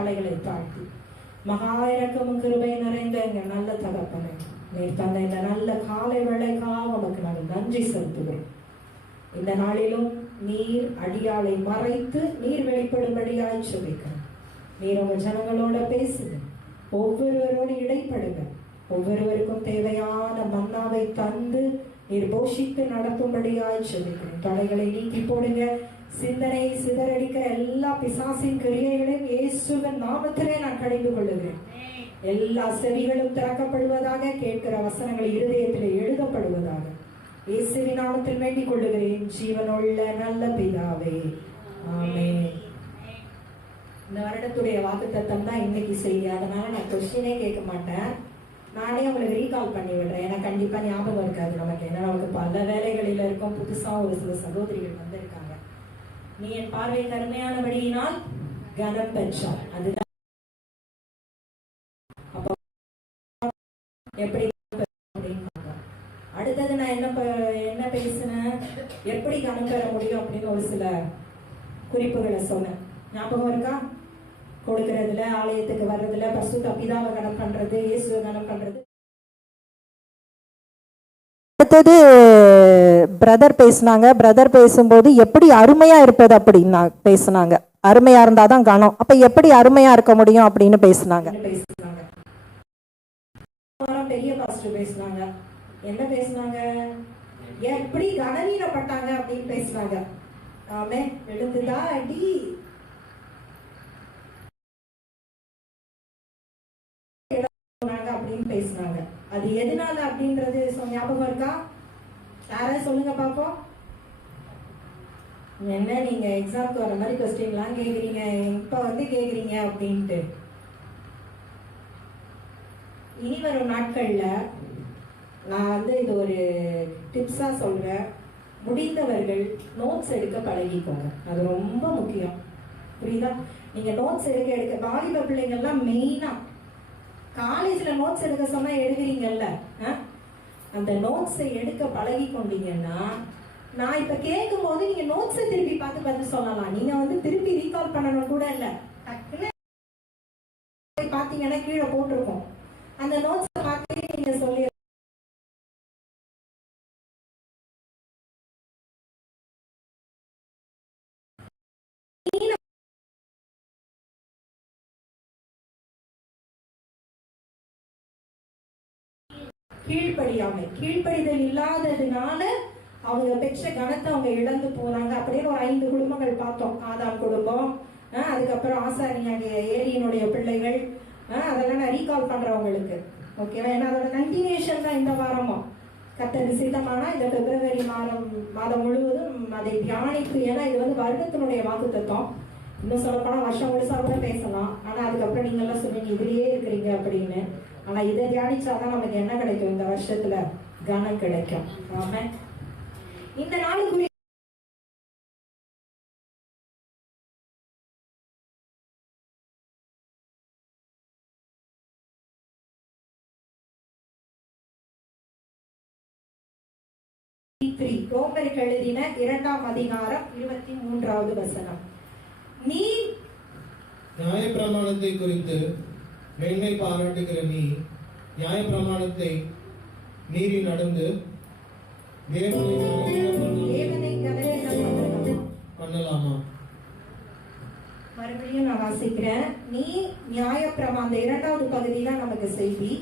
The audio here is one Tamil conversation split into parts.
தலைகளை தாழ்த்தி, மகா இரக்கமும் கிருபை நிறைந்த எங்க நல்ல தகப்பனே, நீர் தந்த இந்த நல்ல காலை வேளைக்காக உமக்கு நாங்கள் நன்றி செலுத்துகிறோம். இந்த நாளிலும் நீர் அடியாளை மறைத்து நீர் வெளிப்படும்படியாய் ஜெபிக்கிறோம். நீர் உங்க ஜனங்களோட பேசுங்க, ஒவ்வொருவரோடு இடைப்படுங்க, ஒவ்வொருவருக்கும் தேவையான மன்னாவை தந்து நீர் போஷித்து நடத்தும்படியாய் ஜெபிக்கிறோம். தடைகளை நீக்கி போடுங்க. சிந்தனை சிதறடிக்கிற எல்லா பிசாசின் கிரியைகளையும் இயேசுவின் நாமத்திலே நான் கடிந்து கொள்ளுகிறேன். எல்லா செவிகளும் திறக்கப்படுவதாக, கேட்கிற வசனங்கள் இருதயத்தில் எழுதப்படுவதாக இயேசுவின் நாமத்தில் வேண்டிக் கொள்ளுகிறேன் ஜீவனுள்ள நல்ல பிதாவே, ஆமென். இந்த வருடத்துடைய வாக்குத்தத்தம் தான் இன்னைக்கு செய்தி. அதனால நான் கொஸ்டினே கேட்க மாட்டேன், நானே உங்களுக்கு ரீகால் பண்ணி விடுறேன். ஏன்னா கண்டிப்பா ஞாபகம் இருக்காது நமக்கு. ஏன்னா நமக்கு பல வேலைகளில இருக்கும். புதுசா ஒரு சில சகோதரிகள் வந்திருக்காங்க. நீ என் பார்வை கருமையானபடியினால் கனம் பெற்றார். அதுதான் எப்படி அப்படின்னு. அடுத்தது நான் என்ன பேசினேன், எப்படி கனம் பெற முடியும் அப்படின்னு ஒரு சில குறிப்புகளை சொன்னேன். ஞாபகம் இருக்கா? கொடுக்கறதுல, ஆலயத்துக்கு வர்றதுல, பரிசுத்த பிதாவை கனம் பண்றது, இயேசுவை கனம் பண்றது. அடுத்தது பிரதர் பேசினாங்க. பிரதர் பேசும்போது எப்படி அருமையா இருப்பது அப்படின்னு பேசினாங்க. அருமையா இருந்தாதான் கனம். அப்ப எப்படி அருமையா இருக்க முடியும் அப்படின்னு பேசினாங்க. பெரிய பாஸ்டர் பேசினாங்க. என்ன பேசினாங்க? எப்படி கனவீனப்பட்டாங்க அப்படின்னு பேசினாங்க. ஆமே, எழுந்துதான் அடி அப்படின்னு பேசினாங்க. அது எதனால அப்படின்றது ஞாபகம் இருக்கா? யாராவது சொல்லுங்க பாப்போம். என்ன நீங்க எக்ஸாம்க்கு வர மாதிரி கொஸ்டின்லாம் கேக்குறீங்க, இப்ப கேக்குறீங்க அப்படின்ட்டு. இனி வரும் நாட்கள்ல நான் இது ஒரு டிப்ஸா சொல்றேன். முடிந்தவர்கள் நோட்ஸ் எடுக்க பழகிக்கோங்க. அது ரொம்ப முக்கியம். புரியுதா? நீங்க நோட்ஸ் எடுக்க வாலிப பிள்ளைங்கள்லாம் மெயினா காலேஜ்ல நோட்ஸ் எடுக்க சொன்னா எழுதுறீங்கல்ல, அந்த நோட்ஸை எடுக்க பழகி கொண்டீங்கன்னா, நான் இப்ப கேட்கும் போது நீங்க நோட்ஸை திருப்பி பார்த்து பார்த்து சொல்லலாம். நீங்க திருப்பி ரீகால் பண்ணணும் கூட இல்ல, டக்குன்னு பாத்தீங்கன்னா கீழே போட்டிருக்கோம். அந்த நோட்ஸை பார்த்து நீங்க சொல்லி கீழ்ப்படிதல் இல்லாததுனால அவங்க பெற்ற கணத்தை அவங்க இழந்து போறாங்க. அப்படியே ஒரு 5 குடும்பங்கள் பார்த்தோம். ஆதாம் குடும்பம், அதுக்கப்புறம் ஆசாரியாக ஏரியினுடைய பிள்ளைகள், அதெல்லாம் நான் ரீகால் பண்றவங்களுக்கு ஓகேவா? ஏன்னா அதோட கண்டினியூஷன் தான் இந்த வாரமும். கர்த்தருக்கு சித்தமானா இந்த பிப்ரவரி மாதம் முழுவதும் அதை தியானித்து, ஏன்னா இது வருடத்தினுடைய வாக்குத்தத்தம். இன்னும் சொல்லப்போனா வருஷம் முழுசா கூட பேசலாம். ஆனா அதுக்கப்புறம் நீங்க எல்லாம் சொல்லுவீங்க இதுலயே இருக்கிறீங்க அப்படின்னு. ஆனா இதை தியானிச்சாதான் நமக்கு என்ன கிடைக்கும்? இந்த வருஷத்துல கனம் கிடைக்கும். ஆமா, இந்த நாளுக்குரிய ரோமருக்கு எழுதின 2ஆம் அதிகாரம் 23வது வசனம். நீ நியாயப்பிரமாணத்தை குறித்து மேன்மை பாராட்டுகிற நீ நியாயப்பிரமாணத்தை மீறி நடந்து தேவனை பண்ணலாமா? மறுபடியும் நான் வாசிக்கிறேன். நீ நியாயப்பிரமாணம், 2வது பகுதி தான் நமக்கு செய்தி.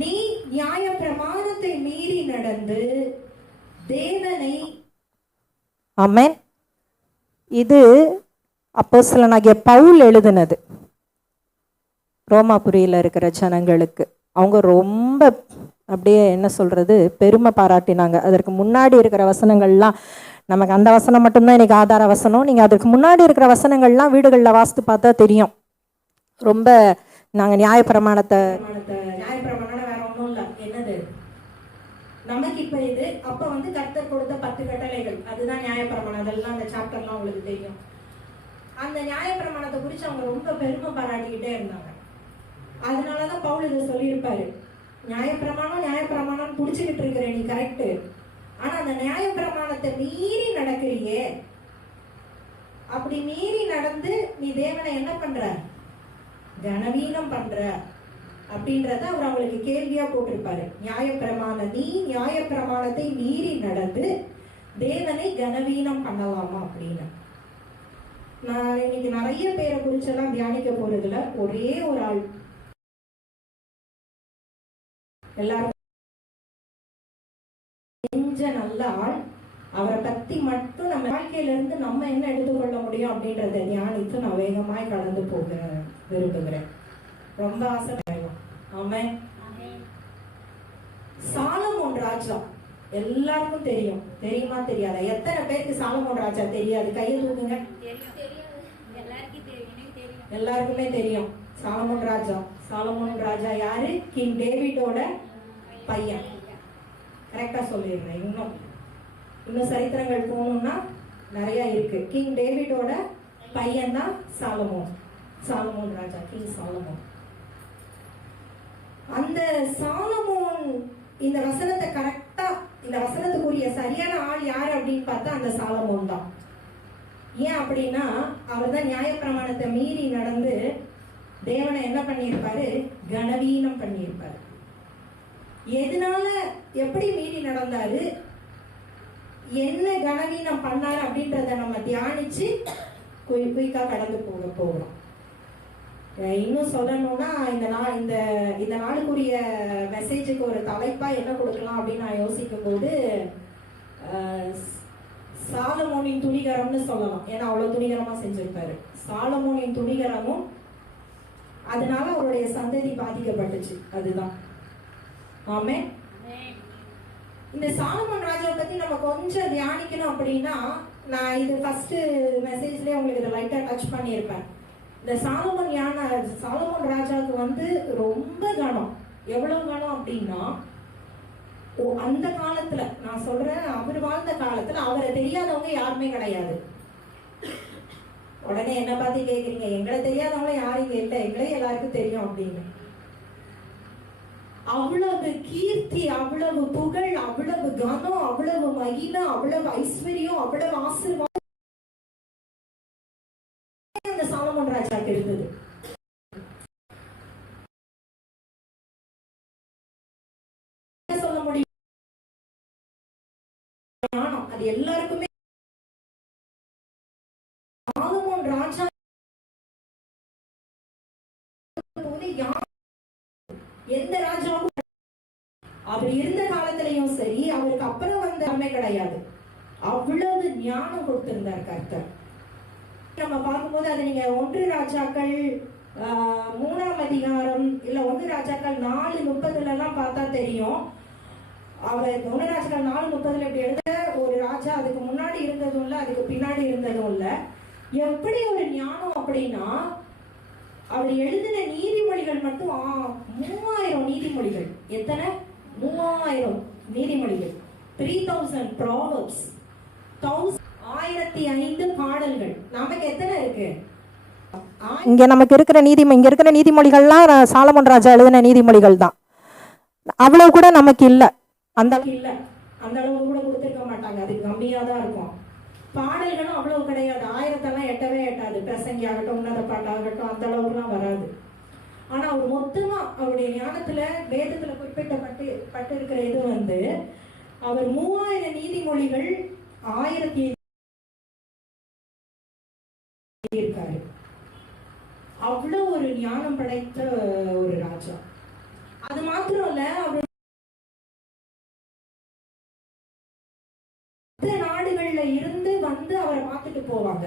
நீ நியாயப்பிரமாணத்தை மீறி நடந்து தேவனை. ஆமென். இது அப்போஸ்தலனாகிய பவுல் எழுதினது ரோமாபுரியில் இருக்கிற ஜனங்களுக்கு. அவங்க ரொம்ப அப்படியே என்ன சொல்றது, பெருமை பாராட்டினாங்க. அதற்கு முன்னாடி இருக்கிற வசனங்கள்லாம், நமக்கு அந்த வசனம் மட்டும்தான் இன்னைக்கு ஆதார வசனம். நீங்க அதற்கு முன்னாடி இருக்கிற வசனங்கள்லாம் வீடுகளில் வாசித்து பார்த்தா தெரியும். ரொம்ப நாங்கள் நியாயப்பிரமாணத்தை வேற ஒன்றும் இல்லை. என்னது நமக்கு இப்ப இது அப்ப கர்த்தர் கொடுத்த 10 கட்டளைகள், அதுதான் நியாயப்பிரமாணம். அதெல்லாம் அந்த சாப்டர்லாம் உங்களுக்கு தெரியும். அந்த நியாயப்பிரமாணத்தை குறித்து அவங்க ரொம்ப பெருமை பாராட்டிக்கிட்டே இருந்தாங்க. அதனாலதான் பவுல் இதை சொல்லியிருப்பாரு, நியாயப்பிரமாணம் புடிச்சுக்கிட்டு இருக்கிற நீ கரெக்ட், ஆனா அந்த நியாயப்பிரமாணத்தை மீறி நடக்கிறியே, அப்படி மீறி நடந்து நீ தேவனை என்ன பண்ற? கனவீனம் பண்ற அப்படின்றத அவர் அவங்களுக்கு கேள்வியா போட்டிருப்பாரு. நீ நியாயப்பிரமாணத்தை மீறி நடந்து தேவனை கனவீனம் பண்ணலாமா அப்படின்னு. நான் இன்னைக்கு நிறைய பேரை குறிச்செல்லாம் தியானிக்க போறதுல ஒரே ஒரு ஆள், எல்லாரும் நல்ல ஆள், அவரை பத்தி மட்டும் நம்ம வாழ்க்கையில இருந்து நம்ம என்ன எடுத்துக்கொள்ள முடியும் அப்படின்றத தியானித்து நான் வேகமாய் கடந்து போக விரும்புகிறேன். ரொம்ப ஆசைப்படுவோம். ஆமென். சாலமோன் ராஜா எல்லாருக்கும் தெரியும். தெரியுமா தெரியாதா? எத்தனை பேருக்கு சாலமோன் ராஜா தெரியாது? கையை தூக்குங்க. எல்லாருக்குமே தெரியும் சாலமோன் ராஜா யாரு? கிங் டேவிடோட பையன். கரெக்டா சொல்லிடுறேன். இன்னும் சரித்திரங்கள் போகணும்னா நிறைய இருக்கு. கிங் டேவிடோட பையன் தான் சாலமோன் ராஜா, கிங் சாலமோன். அந்த சாலமோன் இந்த வசனத்தை கரெக்டா, இந்த வசனத்துக்குரிய சரியான ஆள் யாரு அப்படின்னு பார்த்தா அந்த சாலமோன் தான். ஏன் அப்படின்னா அவர் தான் நியாயப்பிரமாணத்தை மீறி நடந்து தேவனை என்ன பண்ணியிருப்பாரு? கனவீனம் பண்ணியிருப்பாரு. எதனால, எப்படி மீறி நடந்தாரு, என்ன கனவீனம் பண்ணாரு அப்படின்றத நம்ம தியானிச்சு குயிக்கா கடந்து போகிறோம். இன்னும் சொல்லணும்னா இந்த நாளுக்குரிய மெசேஜுக்கு ஒரு தலைப்பா என்ன கொடுக்கலாம் அப்படின்னு நான் யோசிக்கும் போது சாலமோனின் துணிகரம்னு சொல்லலாம். ஏன்னா அவ்வளவு துணிகரமா செஞ்சிருப்பாரு. சாலமோனின் துணிகரமும் அதனால அவருடைய சந்ததி பாதிக்கப்பட்டுச்சு. அதுதான். ஆமே. இந்த சாலமோன் ராஜாவை பத்தி நம்ம கொஞ்சம் தியானிக்கணும் அப்படின்னா, நான் இது ஃபர்ஸ்ட் மெசேஜ்லயே உங்களுக்கு இதை லைட்டா டச் பண்ணியிருப்பேன். இந்த சாலமோன் ராஜாவுக்கு ரொம்ப கனம். எவ்வளவு கனம் அப்படின்னா, அந்த காலத்துல நான் சொல்றேன், அவர் வாழ்ந்த காலத்துல அவரை தெரியாதவங்க யாருமே கிடையாது. உடனே என்ன பார்த்து கேக்குறீங்க, எங்களை தெரியாதவங்கள யாரும் கேட்ட, எங்களே எல்லாருக்கும் தெரியும் அப்படின்னு. அவ்வளவு கீர்த்தி, அவ்வளவு புகழ், அவ்வளவு கனம், அவ்வளவு மகிமை, அவ்வளவு ஐஸ்வர்யம், அவ்வளவு ஆசீர்வாதம் அந்த சாலமோன் ராஜாக்கு இருந்தது. சொல்ல முடியும், அது எல்லாருக்குமே. சாலமோன் ராஜா எந்த ராஜாவும் அவர் இருந்த காலத்திலையும் சரி, அவருக்கு அப்புறம் வந்த கிடையாது. அவ்வளவு ஞானம் கொடுத்திருந்தார் கர்த்தர். நம்ம பார்க்கும்போது அது நீங்க 1 ராஜாக்கள் 3ஆம் அதிகாரம் இல்ல 1 ராஜாக்கள் 4:30 எல்லாம் பார்த்தா தெரியும். அவர் 1 ராஜாக்கள் 4:30 இப்படி எழுத, ஒரு ராஜா அதுக்கு முன்னாடி இருந்ததும் இல்ல, அதுக்கு பின்னாடி இருந்ததும் இல்ல. எப்படி ஒரு ஞானம் அப்படின்னா, அவர் எழுதின நீதிமொழிகள் மட்டும் 3000 நீதிமொழிகள். எத்தனை? 3000 நீதிமொழிகள். 3000 proverbs, 1005 பாடல்கள். நமக்கு எத்தனை இருக்கு? இங்க நமக்கு இருக்கிற இங்க இருக்கிற நீதிமொழிகள்லாம் சாலமோன் ராஜா எழுதின நீதிமொழிகள் தான். அவ்வளவு கூட நமக்கு இல்ல. அந்த அளவுக்கு கூட கொடுத்திருக்க மாட்டாங்க. அது கம்மியா தான் இருக்கும். பாடல்களும் அவ்வளவு கிடையாது. 1000 எட்டவே எட்டாது. பிரசங்கி ஆகட்டும், உன்னத பாட்டாகட்டும், அந்த அளவுக்குலாம் வராது. ஆனா அவர் மொத்தமா அவருடைய ஞானத்துல, வேதத்துல குறிப்பிட்டப்பட்டு இருக்கிற இது அவர் 3000 நீதிமொழிகள் 1000 இருக்காரு. அவ்வளவு ஒரு ஞானம் படைத்த ஒரு ராஜா. அது மாத்திரம் இல்ல, அவர் நாடுகள்ல இருந்து அவரை பார்த்துட்டு போவாங்க.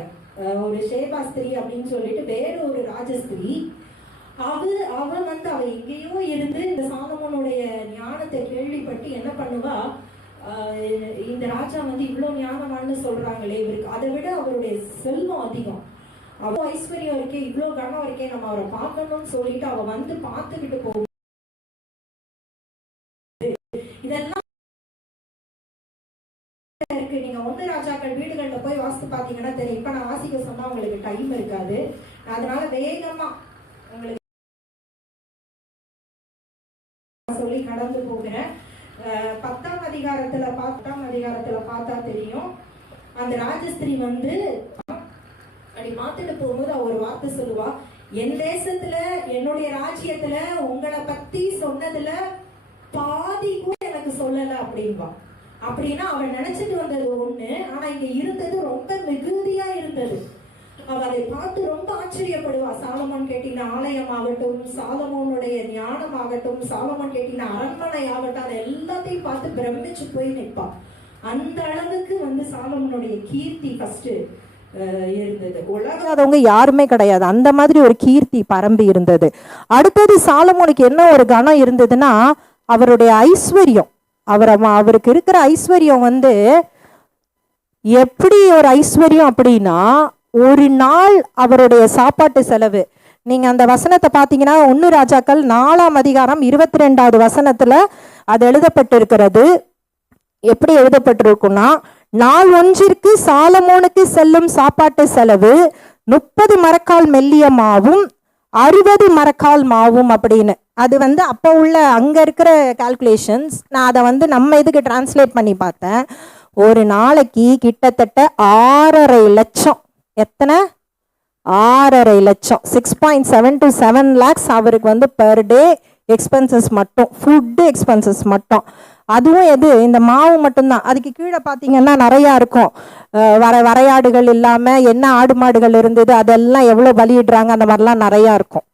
ஒரு சேபாஸ்திரி அப்படின்னு சொல்லிட்டு வேற ஒரு ராஜஸ்திரி, அவ எங்கேயோ இருந்து இந்த சாலமோனுடைய ஞானத்தை கேள்விப்பட்டு என்ன பண்ணுவா, இந்த ராஜா இவ்வளவு ஞானமானு சொல்றாங்களே, இவருக்கு அதை விட அவருடைய செல்வம் அதிகம், அவ்வளவு ஐஸ்வர்யம் இருக்கே, இவ்வளவு கனம் இருக்கே, நம்ம அவரை பார்க்கணும்னு சொல்லிட்டு அவ பார்த்துக்கிட்டு போகும். இதெல்லாம் இருக்கு. நீங்க 1 ராஜாக்கள் வீடுகள்ல போய் வாசித்து பாத்தீங்கன்னா தெரியும். இப்ப நான் வாசிக்க சொன்னா உங்களுக்கு டைம் இருக்காது, அதனால வேகமா உங்களுக்கு சொல்லி கடந்து போகிறேன். 10ஆம் அதிகாரத்துல பார்த்தா தெரியும். அந்த ராஜஸ்திரி அப்படி மாத்திட்டு போகும்போது ஒரு வார்த்தை சொல்லுவா, என் தேசத்துல என்னுடைய ராஜ்யத்துல உங்களை பத்தி சொன்னதுல பாதி கூட எனக்கு சொல்லல அப்படின்பா. அப்படின்னா அவன் நினைச்சிட்டு வந்தது ஒண்ணு, ஆனா இங்க இருந்தது ரொம்ப மிகுதியா இருந்தது. அவ அதை பார்த்து ரொம்ப ஆச்சரியப்படுவா. சாலமோன் கேட்டின ஆலயம் ஆகட்டும், சாலமோனுடைய ஞானம் ஆகட்டும், சாலமோன் கேட்டின அரண்மனை ஆகட்டும், அதை எல்லாத்தையும் பார்த்து பிரமிச்சு போய் நிற்பா. அந்த அளவுக்கு வந்து சாலமோனுடைய கீர்த்தி ஃபர்ஸ்ட் இருந்தது. உலகாதவங்க யாருமே கிடையாது, அந்த மாதிரி ஒரு கீர்த்தி பரம்பி இருந்தது. அடுத்தது சாலமோனுக்கு என்ன ஒரு கணம் இருந்ததுன்னா, அவருடைய ஐஸ்வர்யம். அவருக்கு இருக்கிற ஐஸ்வர்யம் வந்து எப்படி ஒரு ஐஸ்வர்யம் அப்படின்னா, ஒரு நாள் அவருடைய சாப்பாட்டு செலவு, நீங்க அந்த வசனத்தை பார்த்தீங்கன்னா 1 ராஜாக்கள் 4ஆம் அதிகாரம் 22வது வசனத்துல அது எழுதப்பட்டிருக்கிறது. எப்படி எழுதப்பட்டிருக்குன்னா, நாள் ஒன்றிற்கு சாலமோனுக்கு செல்லும் சாப்பாட்டு செலவு 30 மரக்கால் மெல்லிய மாவும் 60 மரக்கால் மாவும் அப்படின்னு. அது வந்து அப்போ உள்ள அங்கே இருக்கிற கால்குலேஷன்ஸ். நான் அதை வந்து நம்ம இதுக்கு டிரான்ஸ்லேட் பண்ணி பார்த்தேன். ஒரு நாளைக்கு கிட்டத்தட்ட 6.5 லட்சம். எத்தனை? 6.5 லட்சம். 6.7 to 7 lakhs அவருக்கு வந்து பெர் டே எக்ஸ்பென்சஸ் மட்டும், ஃபுட்டு எக்ஸ்பென்சஸ் மட்டும். அதுவும் எது, இந்த மாவு மட்டும்தான். அதுக்கு கீழே பார்த்தீங்கன்னா நிறையா இருக்கும். வரையாடுகள் இல்லாமல் என்ன ஆடு மாடுகள் இருந்தது அதெல்லாம் எவ்வளோ பலியிடுறாங்க, அந்த மாதிரிலாம் நிறையா இருக்கும்.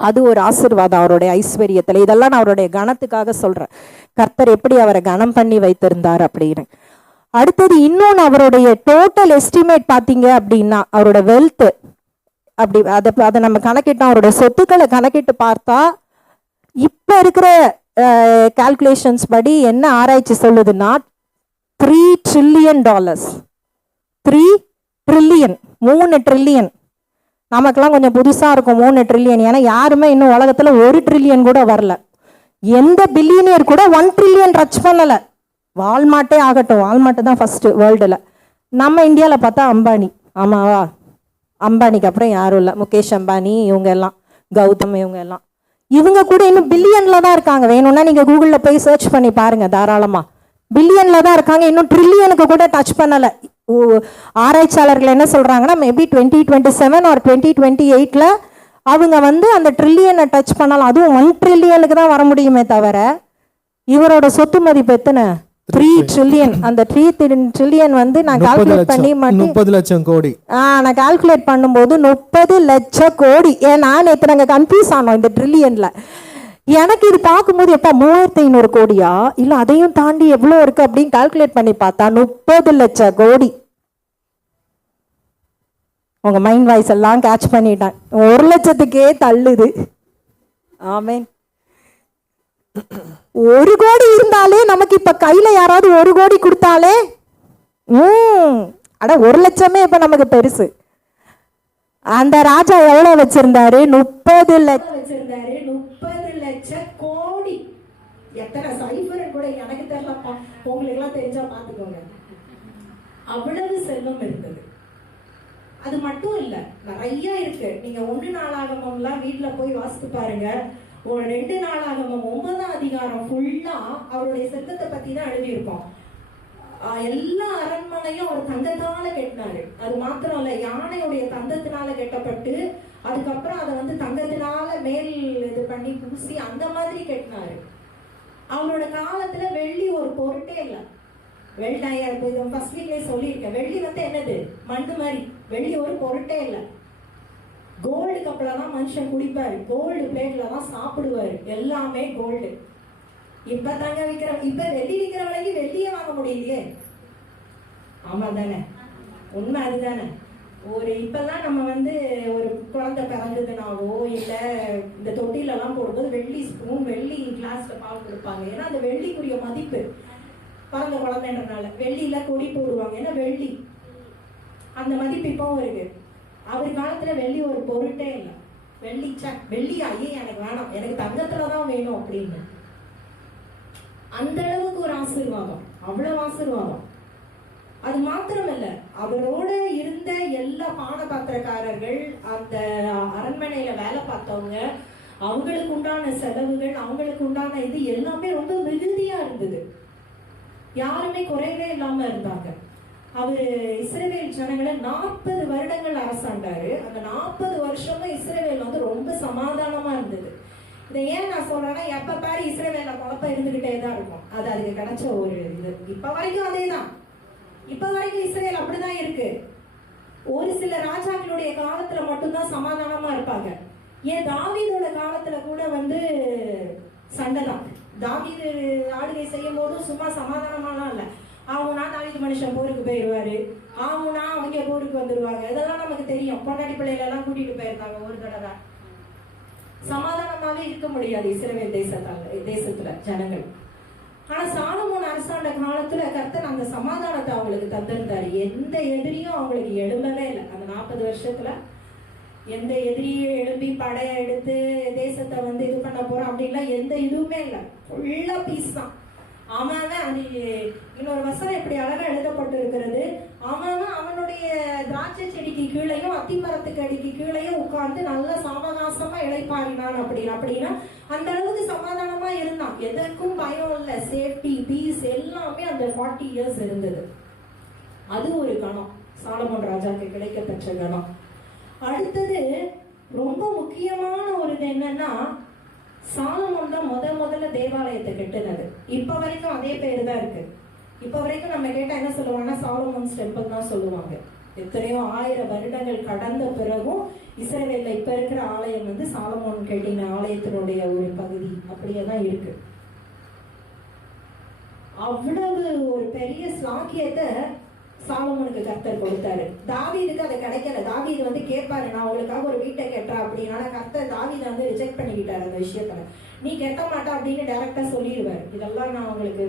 அது ஒரு ஆசீர்வாதம் அவருடைய ஐஸ்வர்யத்தில். இதெல்லாம் நான் அவருடைய கணத்துக்காக சொல்கிறேன், கர்த்தர் எப்படி அவரை கணம் பண்ணி வைத்திருந்தார் அப்படின்னு. அடுத்தது இன்னொன்று, அவருடைய டோட்டல் எஸ்டிமேட் பார்த்தீங்க அப்படின்னா, அவரோட வெல்த்து அப்படி அதை நம்ம கணக்கிட்டோம். அவருடைய சொத்துக்களை கணக்கிட்டு பார்த்தா இப்போ இருக்கிற கால்குலேஷன்ஸ் படி என்ன ஆராய்ச்சி சொல்லுதுன்னா, $3 trillion. 3 trillion, 3 trillion. நமக்கெல்லாம் கொஞ்சம் புதுசாக இருக்கும் 3 trillion. ஏன்னா யாருமே இன்னும் உலகத்தில் 1 trillion கூட வரல. எந்த பில்லியனியர் கூட 1 trillion டச் பண்ணலை. வால்மார்ட்டே ஆகட்டும், வால்மார்ட்டு தான் ஃபஸ்ட்டு வேர்ல்டில். நம்ம இந்தியாவில் பார்த்தா அம்பானி. ஆமாவா? அம்பானிக்கு அப்புறம் யாரும் இல்லை. முகேஷ் அம்பானி இவங்க எல்லாம், கௌதம் இவங்க எல்லாம், இவங்க கூட இன்னும் பில்லியனில் தான் இருக்காங்க. வேணும்னா நீங்கள் கூகுளில் போய் சர்ச் பண்ணி பாருங்கள், தாராளமாக பில்லியனில் தான் இருக்காங்க. இன்னும் ட்ரில்லியனுக்கு கூட டச் பண்ணலை. ஆராய்ச்சியாளர்கள் என்ன சொல்கிறாங்கன்னா, மேபி 2027 or 2028 அவங்க வந்து அந்த ட்ரில்லியனை டச் பண்ணலாம். அதுவும் 1 trillion தான் வர முடியுமே தவிர, இவரோட சொத்து மதிப்பு எத்தனை? 3 trillion. அந்த 3 trillion வந்து நான் கால்குலேட் பண்ணி மட்டும் 30 லட்சம் கோடி. நான் கால்குலேட் பண்ணும்போது 30 லட்சம் கோடி. ஏன்னா நேற்று நாங்கள் கன்ஃபியூஸ் ஆனோம் இந்த ட்ரில்லியன்ல. எனக்கு இது பார்க்கும்போது எப்போ 3500 கோடியா இல்லை அதையும் தாண்டி எவ்வளோ இருக்கு அப்படின்னு கால்குலேட் பண்ணி பார்த்தா 30 லட்சம் கோடி. உங்க மைண்ட் வாய்ஸ் எல்லாம் கேட்ச் பண்ணிட்டான். 1 லட்சத்துக்கே தள்ளுது. ஆமேன். 1 கோடி இருந்தாலே நமக்கு இப்ப கையில யாராவது 1 கோடி கொடுத்தாலே அட 1 லட்சமே இப்ப நமக்கு பெருசு. அந்த ராஜா எவ்வளவு வச்சிருந்தாரு? 30 லட்சம் வச்சிருந்தாரு. 30 லட்சம் கோடி. எத்தனை சைபர் கூட எனக்கு தெரியலப்பா, உங்களுக்கு எல்லாம் தெரிஞ்சா பாத்துக்கோங்க. அவ்வளவு செல்வம் இருந்தது. அது மட்டும் இல்ல, நிறைய இருக்கு. நீங்க 1 நாளாகமம்லாம் வீட்டுல போய் வாசித்து பாருங்க. 2 நாளாகமம் 9ஆம் அதிகாரம் ஃபுல்லா அவருடைய செல்வத்தை பத்தி தான் எழுதியிருக்கோம். எல்லா அரண்மனையும் அவர் தங்கத்தால கட்டினாரு. அது மாத்திரம் இல்ல, யானையுடைய தந்தத்தினால கட்டப்பட்டு அதுக்கப்புறம் அதை வந்து தங்கத்தினால மேல் இது பண்ணி பூசி அந்த மாதிரி கட்டினாரு. அவரோட காலத்துல வெள்ளி ஒரு பொருட்டே இல்லை. ஃபர்ஸ்ட் வீக்லயே சொல்லியிருக்கேன், வெள்ளி வந்து என்னது? மண்ணு மாதிரி. வெள்ளி ஒரு பொருட்டே இல்லை. கோல்டு கப்ல தான் மனுஷன் குடிப்பாரு, கோல்டு பிளேட்ல தான் சாப்பிடுவாரு, எல்லாமே கோல்டு. இப்ப தங்க விக்கிற, இப்ப வெள்ளி விக்கிற விலைக்கு வெள்ளியே வாங்க முடியலையே. ஆமா தானே? உண்மை அதுதானே. இப்பெல்லாம் நம்ம வந்து ஒரு குழந்தை பிறந்ததுனாவோ இல்ல இந்த தொட்டில எல்லாம் போடும்போது வெள்ளி ஸ்பூன், வெள்ளி கிளாஸ்ல பால் கொடுப்பாங்க. ஏன்னா அந்த வெள்ளிக்குரிய மதிப்பு, பிறந்த குழந்தைன்றனால வெள்ளியில கொடி போடுவாங்க. ஏன்னா வெள்ளி அந்த மதிப்பு இப்பவும் இருக்கு. அவர் காலத்துல வெள்ளி ஒரு பொருட்டே இல்லை. வெள்ளி ஐயே எனக்கு வேணாம், எனக்கு தங்கத்துலதான் வேணும் அப்படின்னு. அந்த அளவுக்கு ஒரு ஆசீர்வாதம், அவ்வளவு ஆசீர்வாதம். அது மாத்திரமல்ல, அவரோட இருந்த எல்லா பானபாத்திரக்காரர்கள், அந்த அரண்மனையில வேலை பார்த்தவங்க, அவங்களுக்கு உண்டான செலவுகள், அவங்களுக்கு உண்டான இது எல்லாமே ரொம்ப மிகுதியா இருந்தது. யாருமே குறைவே இல்லாம இருந்தாங்க. அவரு இஸ்ரவேல் ஜனங்களை 40 வருடங்கள் அரசாண்டாரு. அந்த 40 வருஷமும் இஸ்ரவேல் வந்து ரொம்ப சமாதானமா இருந்தது. இதை ஏன் நான் சொல்றேன்னா, எப்ப பாரு இஸ்ரவேல்ல குழப்பம் இருந்துகிட்டே தான் இருக்கும். அது அதுக்கு கிடைச்ச ஒரு இது. இப்ப வரைக்கும் அதேதான். இப்ப வரைக்கும் இஸ்ரேல் அப்படிதான் இருக்கு. ஒரு சில ராஜாக்களுடைய காலத்துல மட்டும்தான் சமாதானமா இருப்பாங்க. ஏன் தாவீதோட காலத்துல கூட வந்து சண்டைதான். தாவீது ஆளுகை செய்யும் போதும் சும்மா சமாதானமாலாம் இல்ல. அவனா தாவீது மனுஷன் போருக்கு போயிடுவாரு, அவனா அவங்க போருக்கு வந்துருவாங்க. இதெல்லாம் நமக்கு தெரியும். பொன்னாடி பிள்ளைகள் எல்லாம் கூட்டிட்டு போயிருந்தாங்க ஒரு தடவை. சமாதானமாவே இருக்க முடியாது இஸ்ரவேல் தேசத்துல ஜனங்கள். ஆனா சாலமோன் அரசாண்ட காலத்துல கர்த்தர் அந்த சமாதானத்தை அவங்களுக்கு தந்திருந்தாரு. எந்த எதிரியும் அவங்களுக்கு எழும்பவே இல்லை. அந்த 40 வருஷத்துல எந்த எதிரியும் எழுப்பி படைய எடுத்து தேசத்தை வந்து இது பண்ண போறோம் அப்படின்லாம் எந்த இதுவுமே இல்லை. ஃபுல்லா பீஸ் தான். அவன் அது இன்னொரு வசனம் இப்படி அழகா எழுதப்பட்டு இருக்கிறது. அவன் அவனுடைய திராட்சை செடிக்கு கீழையும் அத்திமரத்துக்கு அடிக்கு கீழையும் உட்கார்ந்து நல்ல சாவகாசமா இளைப்பாறினான் அப்படின்னா அந்த அளவுக்கு சமாதானமா இருந்தான். எதற்கும் பயம் இல்லை. சேஃப்டி பீஸ் எல்லாமே அந்த 40 இயர்ஸ் இருந்தது. அது ஒரு கணம், சாலமோன் ராஜாக்கு கிடைக்கப்பெற்ற கணம். அடுத்தது ரொம்ப முக்கியமான ஒரு இது என்னன்னா, சாலமோன் தான் முதல்ல தேவாலயத்தை கட்டினது. இப்ப வரைக்கும் அதே பேரு தான் இருக்கு. இப்ப வரைக்கும் நம்ம கேட்டா என்ன சொல்லுவாங்கன்னா சாலமோன்ஸ் டெம்பிள் தான் சொல்லுவாங்க. எத்தனையோ 1000 வருடங்கள் கடந்த பிறகும் இஸ்ரவேல்ல இப்ப இருக்கிற ஆலயம் வந்து சாலமோன் கட்டின ஆலயத்தினுடைய ஒரு பகுதி அப்படியே தான் இருக்கு. அவ்வளவு ஒரு பெரிய ஸ்லாக்கியத்தை சாலமோனுக்கு கர்த்தர் கொடுத்தாரு. தாவீதுக்கு அதை கிடைக்கல. தாவீது வந்து கேட்பாரு, நான் உங்களுக்காக ஒரு வீட்டை கட்டுறேன் அப்படின்னா கர்த்தர் தாவீதை வந்து ரிஜெக்ட் பண்ணிக்கிட்டாரு. அந்த விஷயத்துல நீ கெட்ட மாட்டா அப்படின்னு டைரக்டா சொல்லிடுவாரு. இதெல்லாம் நான் உங்களுக்கு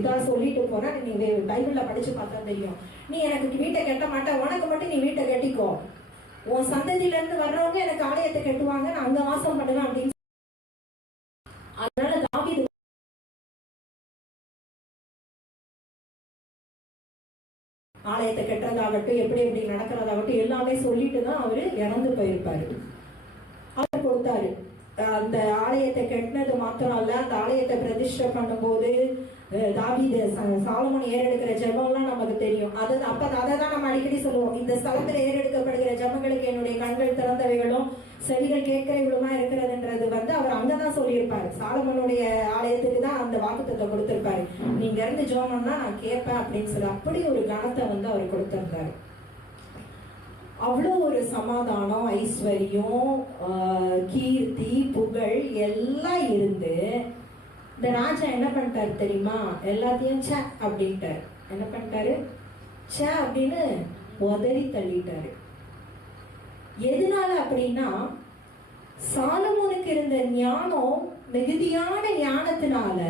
இதா சொல்லிட்டு போறேன், நீ பைபிள்ல படிச்சு பார்த்தா தெரியும். நீ எனக்கு வீட்டை கட்ட மாட்டா, உனக்கு மட்டும் நீ வீட்டை கட்டிக்கோ, உன் சந்ததியில இருந்து வர்றவங்க எனக்கு ஆலயத்தை கட்டுவாங்க, நான் அங்க வாசம் பண்ணுவேன் அப்படின்னு. அதனால தாவீது ஆலயத்தை கட்டுறதாகட்டும் எப்படி எப்படி நடக்கிறதாகட்டும் எல்லாமே சொல்லிட்டு தான் அவரு இறந்து போயிருப்பாரு. அவர் கொடுத்தாரு. அந்த ஆலயத்தை கட்டினது மாத்திரம் அல்ல, அந்த ஆலயத்தை பிரதிஷ்டை பண்ணும்போது தாவீது சாலமோன் ஏறெடுக்கிற ஜெபம்லாம் நமக்கு தெரியும். அதை தான் நம்ம அடிக்கடி சொல்லுவோம். இந்த ஸ்தலத்துல ஏறெடுக்கப்படுகிற ஜெபங்களுக்கு என்னுடைய கண்கள் திறந்தவைகளும் செவிகள் கேட்கிறவர்களுமா இருக்கிறதுன்றது வந்து அவர் அங்கதான் சொல்லியிருப்பாரு. சாலமோனுடைய ஆலயத்துக்கு தான் அந்த வாக்குத்தத்தை கொடுத்திருப்பாரு. நீங்க இருந்து ஜெபம்னா நான் கேட்பேன் அப்படின்னு சொல்லி அப்படி ஒரு கணத்தை வந்து அவர் கொடுத்திருந்தாரு. அவ்வளோ ஒரு சமாதானம், ஐஸ்வர்யம், கீர்த்தி, புகழ் எல்லாம் இருந்து இந்த ராஜா என்ன பண்ணிட்டாரு தெரியுமா? எல்லாத்தையும் சே அப்படின்ட்டாரு. என்ன பண்ணிட்டாரு? சே அப்படின்னு உதறி தள்ளிட்டாரு. எதனால அப்படின்னா, சாலமோனுக்கு இருந்த ஞானம், மிகுதியான ஞானத்தினால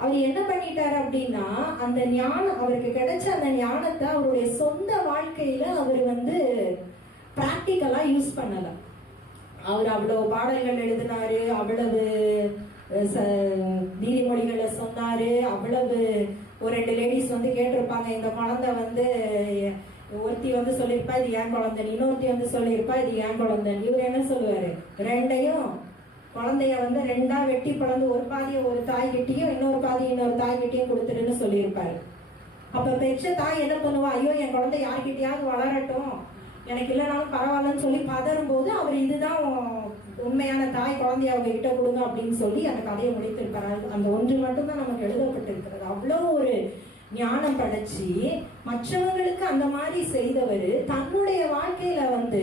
அவர் என்ன பண்ணிட்டாரு அப்படின்னா, அந்த ஞானம் அவருக்கு கிடைச்ச அந்த ஞானத்தை அவருடைய சொந்த வாழ்க்கையில அவர் வந்து பிராக்டிக்கலா யூஸ் பண்ணல. அவர் அவ்வளவு பாடல்கள் எழுதினாரு, அவ்வளவு நீதிமொழிகளை சொன்னாரு, அவ்வளவு ஒரு 2 லேடிஸ் வந்து கேட்டிருப்பாங்க, இந்த குழந்தை வந்து ஒருத்தி வந்து சொல்லியிருப்பா இது ஏன் குழந்தை, இன்னொருத்தி வந்து சொல்லியிருப்பா இது ஏன் குழந்தை. இவர் என்ன சொல்லுவாரு? ரெண்டையும் குழந்தைய வந்து 2ஆ வெட்டி பிளந்து ஒரு பாதியை ஒரு தாய் கிட்டையும் இன்னொரு பாதியை இன்னொரு தாய் கிட்டையும் கொடுத்துருன்னு சொல்லியிருப்பாரு. அப்ப பெற்ற தாய் என்ன பண்ணுவா? ஐயோ என் குழந்தை யார்கிட்டயாவது வளரட்டும், எனக்கு இல்லைனாலும் பரவாயில்லன்னு சொல்லி பதறும் போது அவர் இதுதான் உண்மையான தாய், குழந்தைய அவங்க கிட்ட கொடுங்க அப்படின்னு சொல்லி அந்த கதையை முடித்திருப்பாரு. அந்த ஒன்று மட்டும்தான் நமக்கு எழுதப்பட்டிருக்கிறது. அவ்வளோ ஒரு ஞானம் படைச்சி மற்றவங்களுக்கு அந்த மாதிரி செய்தவர் தன்னுடைய வாழ்க்கையில வந்து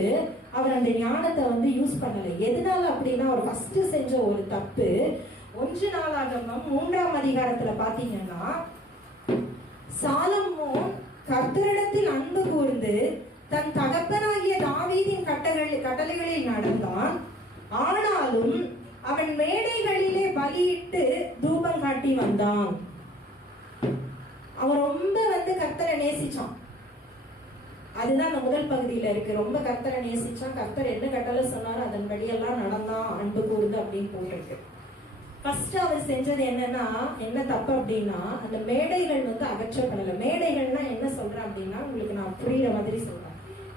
அவர் அந்த ஞானத்தை வந்து யூஸ் பண்ணலை. எதனால அப்படின்னா, அவர் ஃபர்ஸ்ட் செஞ்ச ஒரு தப்பு 1 நாளாகமம் 3ஆம் அதிகாரத்துல பாத்தீங்கன்னா, சாலமோன் கர்த்தரிடத்தில் அன்பு கூர்ந்து தன் தகப்பனாகிய தாவீதின் கட்டளைகளில் நடந்தான். ஆனாலும் அவன் மேடைகளிலே பலியிட்டு தூபம் காட்டி வந்தான். அவன் ரொம்ப வந்து கர்த்தரை நேசிச்சான். அதுதான் அந்த முதல் பகுதியில இருக்கு. ரொம்ப கர்த்தரை நேசிச்சான். கர்த்தர் என்ன கட்டளை சொன்னாரோ அதன்படியெல்லாம் நடந்தான், அன்பு கூர்ந்து அப்படின்னு போட்டிருக்கு. ஃபர்ஸ்ட் அவர் செஞ்சது என்னன்னா, என்ன தப்பு அப்படின்னா, அந்த மேடைகள் வந்து அகற்றப்படலை. மேடைகள்னா என்ன சொல்றேன் அப்படின்னா, உங்களுக்கு நான் புரியுற மாதிரி சொல்றேன்.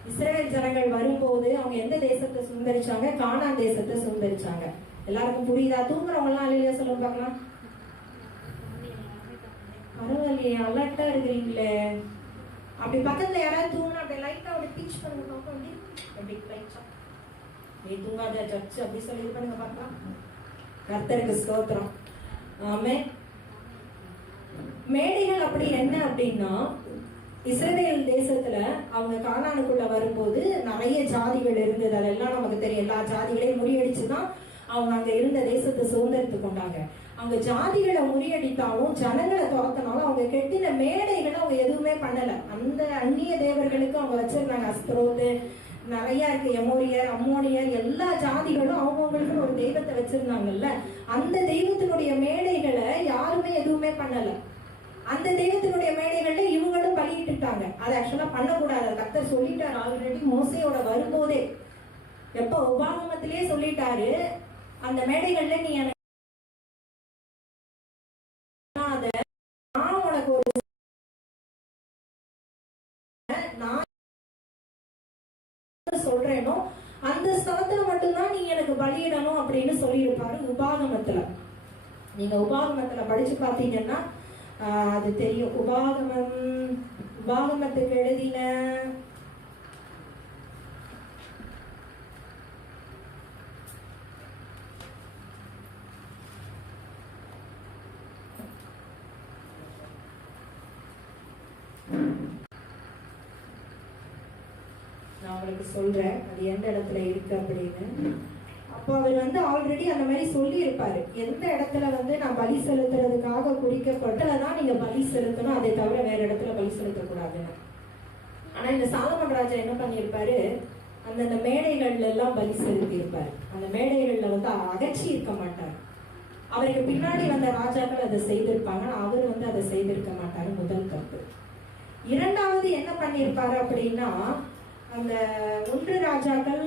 இஸ்ரேல் ஜனங்கள் வரும்போது அவங்க எந்த தேசத்தை சுந்தரிச்சாங்க? கானான் தேசத்தை சுந்தரிச்சாங்க. எல்லாருக்கும் புரியுதா? தூங்குறவங்க எல்லாம் அல்லையா சொல்லுங்க பார்க்கலாம். பரவாயில்லையே, அலர்ட்டா இருக்கிறீங்களே. அப்படி பக்கத்துல யாராவது தூங்கினா அப்படியே லைட்டா அப்படி பீச் பண்ணுங்க பார்ப்போம். அப்படி லைட்டா நீ தூங்காத சர்ச் அப்படி சொல்லி இது பண்ணுங்க பார்க்கலாம். கர்த்தருக்கு ஸ்தோத்திரம். ஆமென். மேடைகள் அப்படி என்ன அப்படின்னா, இஸ்ரவேல் தேசத்துல அவங்க கானானுக்குள்ள வரும்போது நிறைய ஜாதிகள் இருந்தது. அதெல்லாம் நமக்கு தெரியும். எல்லா ஜாதிகளையும் முறியடிச்சுதான் அவங்க அங்க இருந்த தேசத்தை சுதந்திரத்துக்கு கொண்டாங்க. அவங்க ஜாதிகளை முறியடித்தாலும் ஜனங்களை துரத்தினாலும் அவங்க கெட்டின மேடைகளை அவங்க எதுவுமே பண்ணல. அந்த அந்நிய தேவர்களுக்கு அவங்க வச்சிருந்தாங்க. அஸ்தரோத்து நிறைய இருக்கு, எமோரியர், அம்மோனியர், எல்லா ஜாதிகளும் அவங்கவுங்களுக்கு ஒரு தெய்வத்தை வச்சிருந்தாங்கல்ல. அந்த தெய்வத்தினுடைய மேடைகளை யாருமே எதுவுமே பண்ணல. அந்த தெய்வத்தினுடைய மேடைகள்ல இவங்களும் பலியிட்டுட்டாங்க. அதை ஆக்சுவலா பண்ணக்கூடாது. கர்த்தர் சொல்லிட்டாரு ஆல்ரெடி மோசையோட வரும்போதே. எப்ப உபாகமத்திலே சொல்லிட்டாரு, அந்த மேடைகள்ல நீ எனக்கு நான் உனக்கு ஒரு நான் சொல்றேனோ அந்த ஸ்தலத்துல மட்டும்தான் நீ எனக்கு பலியிடணும் அப்படின்னு சொல்லியிருப்பாரு உபாகமத்துல. நீங்க உபாகமத்துல படிச்சு பாத்தீங்கன்னா அது தெரியும். உபாகமத்துக்கு எழுதின நான் உங்களுக்கு சொல்றேன் அது எந்த இடத்துல இருக்கு அப்படின்னு. அப்போ அவர் ஆல்ரெடி அந்த மாதிரி சொல்லி இருப்பாரு. எந்த இடத்துல நான் பலி செலுத்துறதுக்காக குறிக்கப்பட்டதான் நீங்க பலி செலுத்தணும், அதை தவிர வேற இடத்துல பலி செலுத்தக்கூடாதுன்னு. ஆனா இந்த சாலமன் ராஜா என்ன பண்ணியிருப்பாரு, அந்தந்த மேடைகள்ல எல்லாம் பலி செலுத்தி இருப்பாரு. அந்த மேடைகள்ல அகச்சி இருக்க மாட்டார். அவருக்கு பின்னாடி வந்த ராஜாக்கள் அதை செய்திருப்பாங்க, அவர் அதை செய்திருக்க மாட்டாரு. முதல் தப்பு. இரண்டாவது என்ன பண்ணியிருப்பாரு அப்படின்னா, அந்த 1 ராஜாக்கள்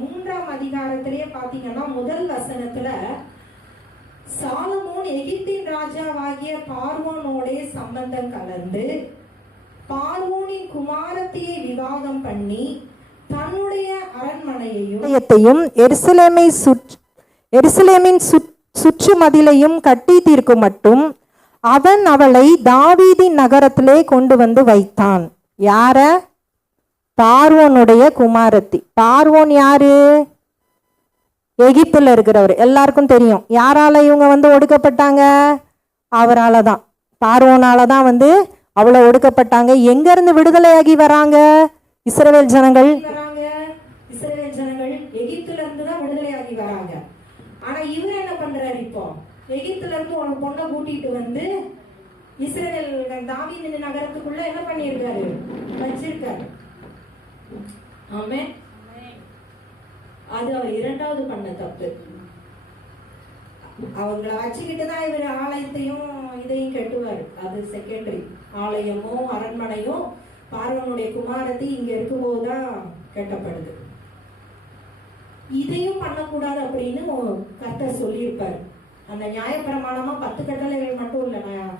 3ஆம் அதிகாரத்திலேயே பாத்தீங்கன்னா முதல் வசனத்துல சாலமோன் எகிப்தின் ராஜாவாகிய பார்வோனோட சம்பந்தம் கலந்து பார்வோனின் குமாரத்தியை விவாகம் பண்ணி தன்னுடைய அரண்மனையையும் எருசலேமின் சுற்று மதிலையும் கட்டி தீர்க்கும் மட்டும் அவன் அவளை தாவீதின் நகரத்திலே கொண்டு வந்து வைத்தான். யார? பார்வோனுடைய குமாரத்தி. பார்வோன் யாரு? எகிப்துல இருக்கிறவர். எல்லாருக்கும் தெரியும். யாரால இவங்க ஒடுக்கப்பட்டாங்க? அவரால தான், பார்வோனால தான் அவ்வளோ ஒடுக்கப்பட்டாங்க. எங்க இருந்து விடுதலையாகி வராங்க இஸ்ரவேல் ஜனங்கள்? இஸ்ரவேல் ஜனங்கள் எகிப்துல இருந்து தான் விடுதலையாகி வராங்க. ஆனா இவர் என்ன பண்றாரு, இப்போ எகிப்துல இருந்து ஒரு பொண்ணை கூட்டிட்டு இஸ்ரவேல் தாவீது நகரத்துக்குள்ள என்ன பண்ணியிருக்காரு, வச்சிருக்காரு. ஆமென். அது அவர் இரண்டாவது பண்ண தப்பு. அவங்கள வச்சுக்கிட்டுதான் இவர் ஆலயத்தையும் இதையும் கட்டுவாரு. அது செகண்டரி. ஆலயமும் அரண்மனையும் பார்வனுடைய குமாரத்தை இங்க இருக்கும்போதுதான் கட்டப்படுது. இதையும் பண்ணக்கூடாது அப்படின்னு கர்த்தர் சொல்லியிருப்பாரு. அந்த நியாயப்பிரமாணமா 10 கட்டளைகள் மட்டும் இல்ல, நான்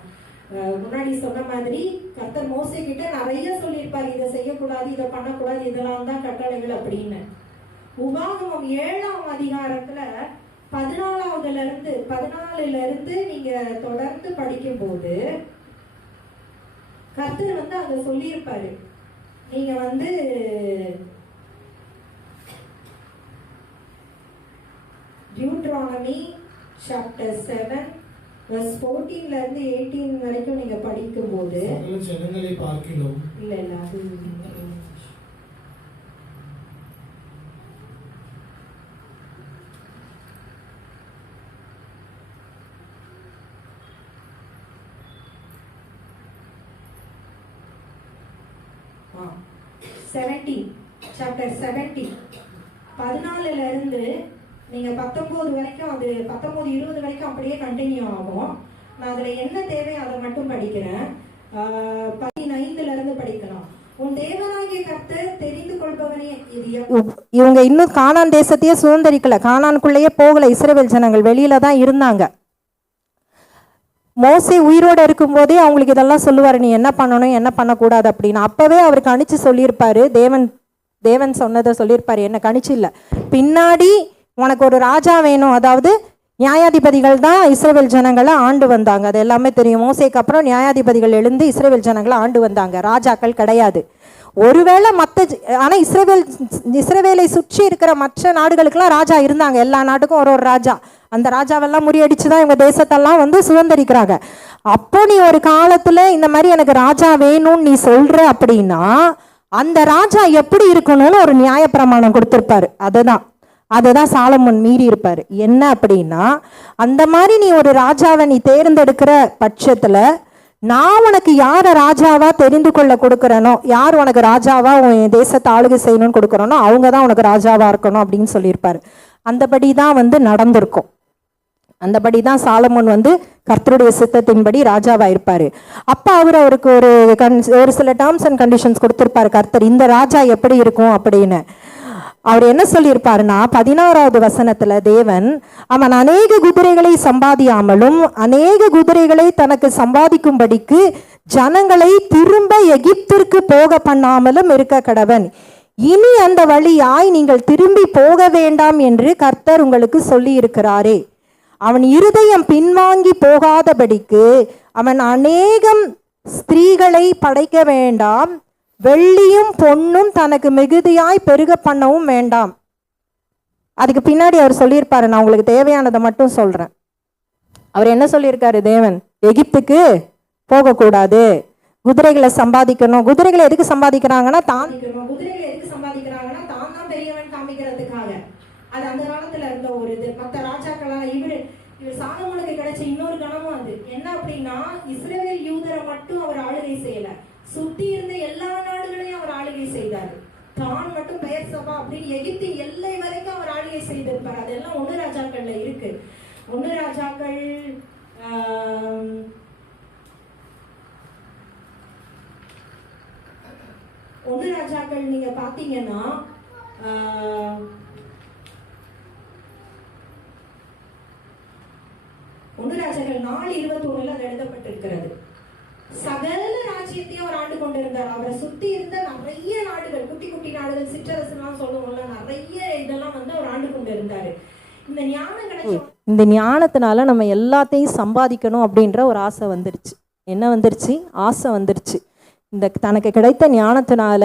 முன்னாடி சொன்ன மாதிரி கர்த்தர் மோசே கிட்ட நிறைய சொல்லியிருப்பாரு. இதை செய்யக்கூடாது, இதை பண்ணக்கூடாது, இதெல்லாம் தான் கட்டளைகள் அப்படின்னு. உபாகமம் 7ஆம் அதிகாரத்துல 14ல இருந்து நீங்க தொடர்ந்து படிக்கும் போது கர்த்தர் அங்க சொல்லியிருப்பாரு. நீங்க டியூட்ரானமி சாப்டர் 7 verse 14ல இருந்து 18 வரைக்கும் நீங்க படிக்கும் போது ஜனங்களை பார்க்கிறோம். இல்ல அது சாப்டர் 17 14ல இருந்து நீங்க 19 வரைக்கும், அது 19, 20 வரைக்கும் அப்படியே கண்டினியூ ஆகும். நான் அதுல என்ன தேவை அதை மட்டும் படிக்கிறேன். 15ல இருந்து படிக்கலாம். உன் தேவனாகிய கர்த்தர் தெரிந்து கொள்பவனே. இவங்க இன்னும் கானான் தேசத்தையே சுதந்திரிக்கல, கானானுக்குள்ளேயே போகல. இஸ்ரவேல் ஜனங்கள் வெளியில தான் இருந்தாங்க. மோசே உயிரோடு இருக்கும்போதே அவங்களுக்கு இதெல்லாம் சொல்லுவார், நீ என்ன பண்ணணும் என்ன பண்ணக்கூடாது அப்படின்னு. அப்பவே அவர் கணிச்சு சொல்லியிருப்பாரு. தேவன் சொன்னதை சொல்லியிருப்பாரு. என்ன கணிச்சு இல்லை, பின்னாடி உனக்கு ஒரு ராஜா வேணும், அதாவது நியாயாதிபதிகள் தான் இஸ்ரவேல் ஜனங்களை ஆண்டு வந்தாங்க. அது எல்லாமே தெரியும். மோசேக்கு அப்புறம் நியாயாதிபதிகள் எழுந்து இஸ்ரவேல் ஜனங்களை ஆண்டு வந்தாங்க. ராஜாக்கள் கிடையாது. ஒருவேளை ஆனால் இஸ்ரவேலை சுற்றி இருக்கிற மற்ற நாடுகளுக்கெல்லாம் ராஜா இருந்தாங்க. எல்லா நாட்டுக்கும் ஒரு ராஜா. அந்த ராஜாவெல்லாம் முறியடிச்சு தான் இவங்க தேசத்தெல்லாம் சுதந்திரிக்கிறாங்க. அப்போ நீ ஒரு காலத்தில் இந்த மாதிரி எனக்கு ராஜா வேணும்னு நீ சொல்கிற அப்படின்னா அந்த ராஜா எப்படி இருக்கணும்னு ஒரு நியாயப்பிரமாணம் கொடுத்துருப்பாரு. அதை தான் சாலமோன் மீறி இருப்பார். என்ன அப்படின்னா, அந்த மாதிரி நீ ஒரு ராஜாவை நீ தேர்ந்தெடுக்கிற பட்சத்தில் நான் உனக்கு யாரை ராஜாவா தெரிந்து கொள்ள கொடுக்குறனோ, யார் உனக்கு ராஜாவா உன் தேசத்தை ஆளுகை செய்யணும்னு கொடுக்குறனோ அவங்க தான் உனக்கு ராஜாவா இருக்கணும் அப்படின்னு சொல்லியிருப்பாரு. அந்தபடி தான் நடந்திருக்கும். அந்தபடி தான் சாலமோன் கர்த்தருடைய சித்தத்தின்படி ராஜாவா இருப்பாரு. அப்போ அவருக்கு ஒரு சில டேர்ம்ஸ் அண்ட் கண்டிஷன்ஸ் கொடுத்துருப்பாரு கர்த்தர். இந்த ராஜா எப்படி இருக்கும் அப்படின்னு அவர் என்ன சொல்லியிருப்பாருன்னா, 16வது வசனத்துல தேவன், அவன் அநேக குதிரைகளை சம்பாதியாமலும் அநேக குதிரைகளை தனக்கு சம்பாதிக்கும்படிக்கு ஜனங்களை திரும்ப எகிப்திற்கு போக பண்ணாமலும் இருக்க கடவன். இனி அந்த வழியாய் நீங்கள் திரும்பி போக வேண்டாம் என்று கர்த்தர் உங்களுக்கு சொல்லி இருக்கிறாரே. அவன் இருதயம் பின்வாங்கி போகாதபடிக்கு அவன் அநேகம் ஸ்திரீகளை படைக்க வேண்டாம், வெள்ளியும் பொன்னும் தனக்கு மிகுதியாய் பெருக பண்ணவும் வேண்டாம். அதுக்கு பின்னாடி அவர் சொல்லியிருப்பாரு, நான் உங்களுக்கு தேவையானதை மட்டும் சொல்றேன். அவர் என்ன சொல்லியிருக்காரு தேவன்? எகிப்துக்கு போகக்கூடாது, குதிரைகளை சம்பாதிக்கணும். குதிரைகளை எதுக்கு சம்பாதிக்கிறாங்கன்னா குதிரைகளை எதுக்கு சம்பாதிக்கிறாங்கன்னா தான் தான் பெரியவன் காமிக்கிறதுக்காக. அது அந்த காலத்துல இருந்த ஒரு இது. மற்ற ராஜாக்களா இவர் சாலமோனுக்கு கிடைச்ச இன்னொரு கணமும் அது என்ன அப்படின்னா, இஸ்ரவேல் யூதரை மட்டும் அவர் ஆளுகை செய்யல, சுத்தி இருந்த எல்லா நாடுகளையும் அவர் ஆளுகை செய்தார். தான் மட்டும் பெயர் சபா அப்படின்னு எகிப்தின் எல்லை வரைக்கும் அவர் ஆளுகை செய்திருப்பார். அதெல்லாம் 1 ராஜாக்கள்ல இருக்கு. 1 ராஜாக்கள் 1 ராஜாக்கள் நீங்க பாத்தீங்கன்னா 1 ராஜாக்கள் 4:21 அது எழுதப்பட்டிருக்கிறது. சகல ராஜ்யத்தையும் அவர் ஆண்டு கொண்டிருந்தார். அவரை சுத்தி இருந்த நிறைய நாடுகள், குட்டி குட்டி நாடுகள், சிற்றரசுலாம் சொல்லுவோம்ல, நிறைய இதெல்லாம் அவர் ஆண்டு கொண்டிருந்தாரு. இந்த ஞானம் கிடைச்ச இந்த ஞானத்தினால நம்ம எல்லாத்தையும் சம்பாதிக்கணும் அப்படின்ற ஒரு ஆசை வந்துருச்சு. என்ன வந்துருச்சு? ஆசை வந்துருச்சு. இந்த தனக்கு கிடைத்த ஞானத்தினால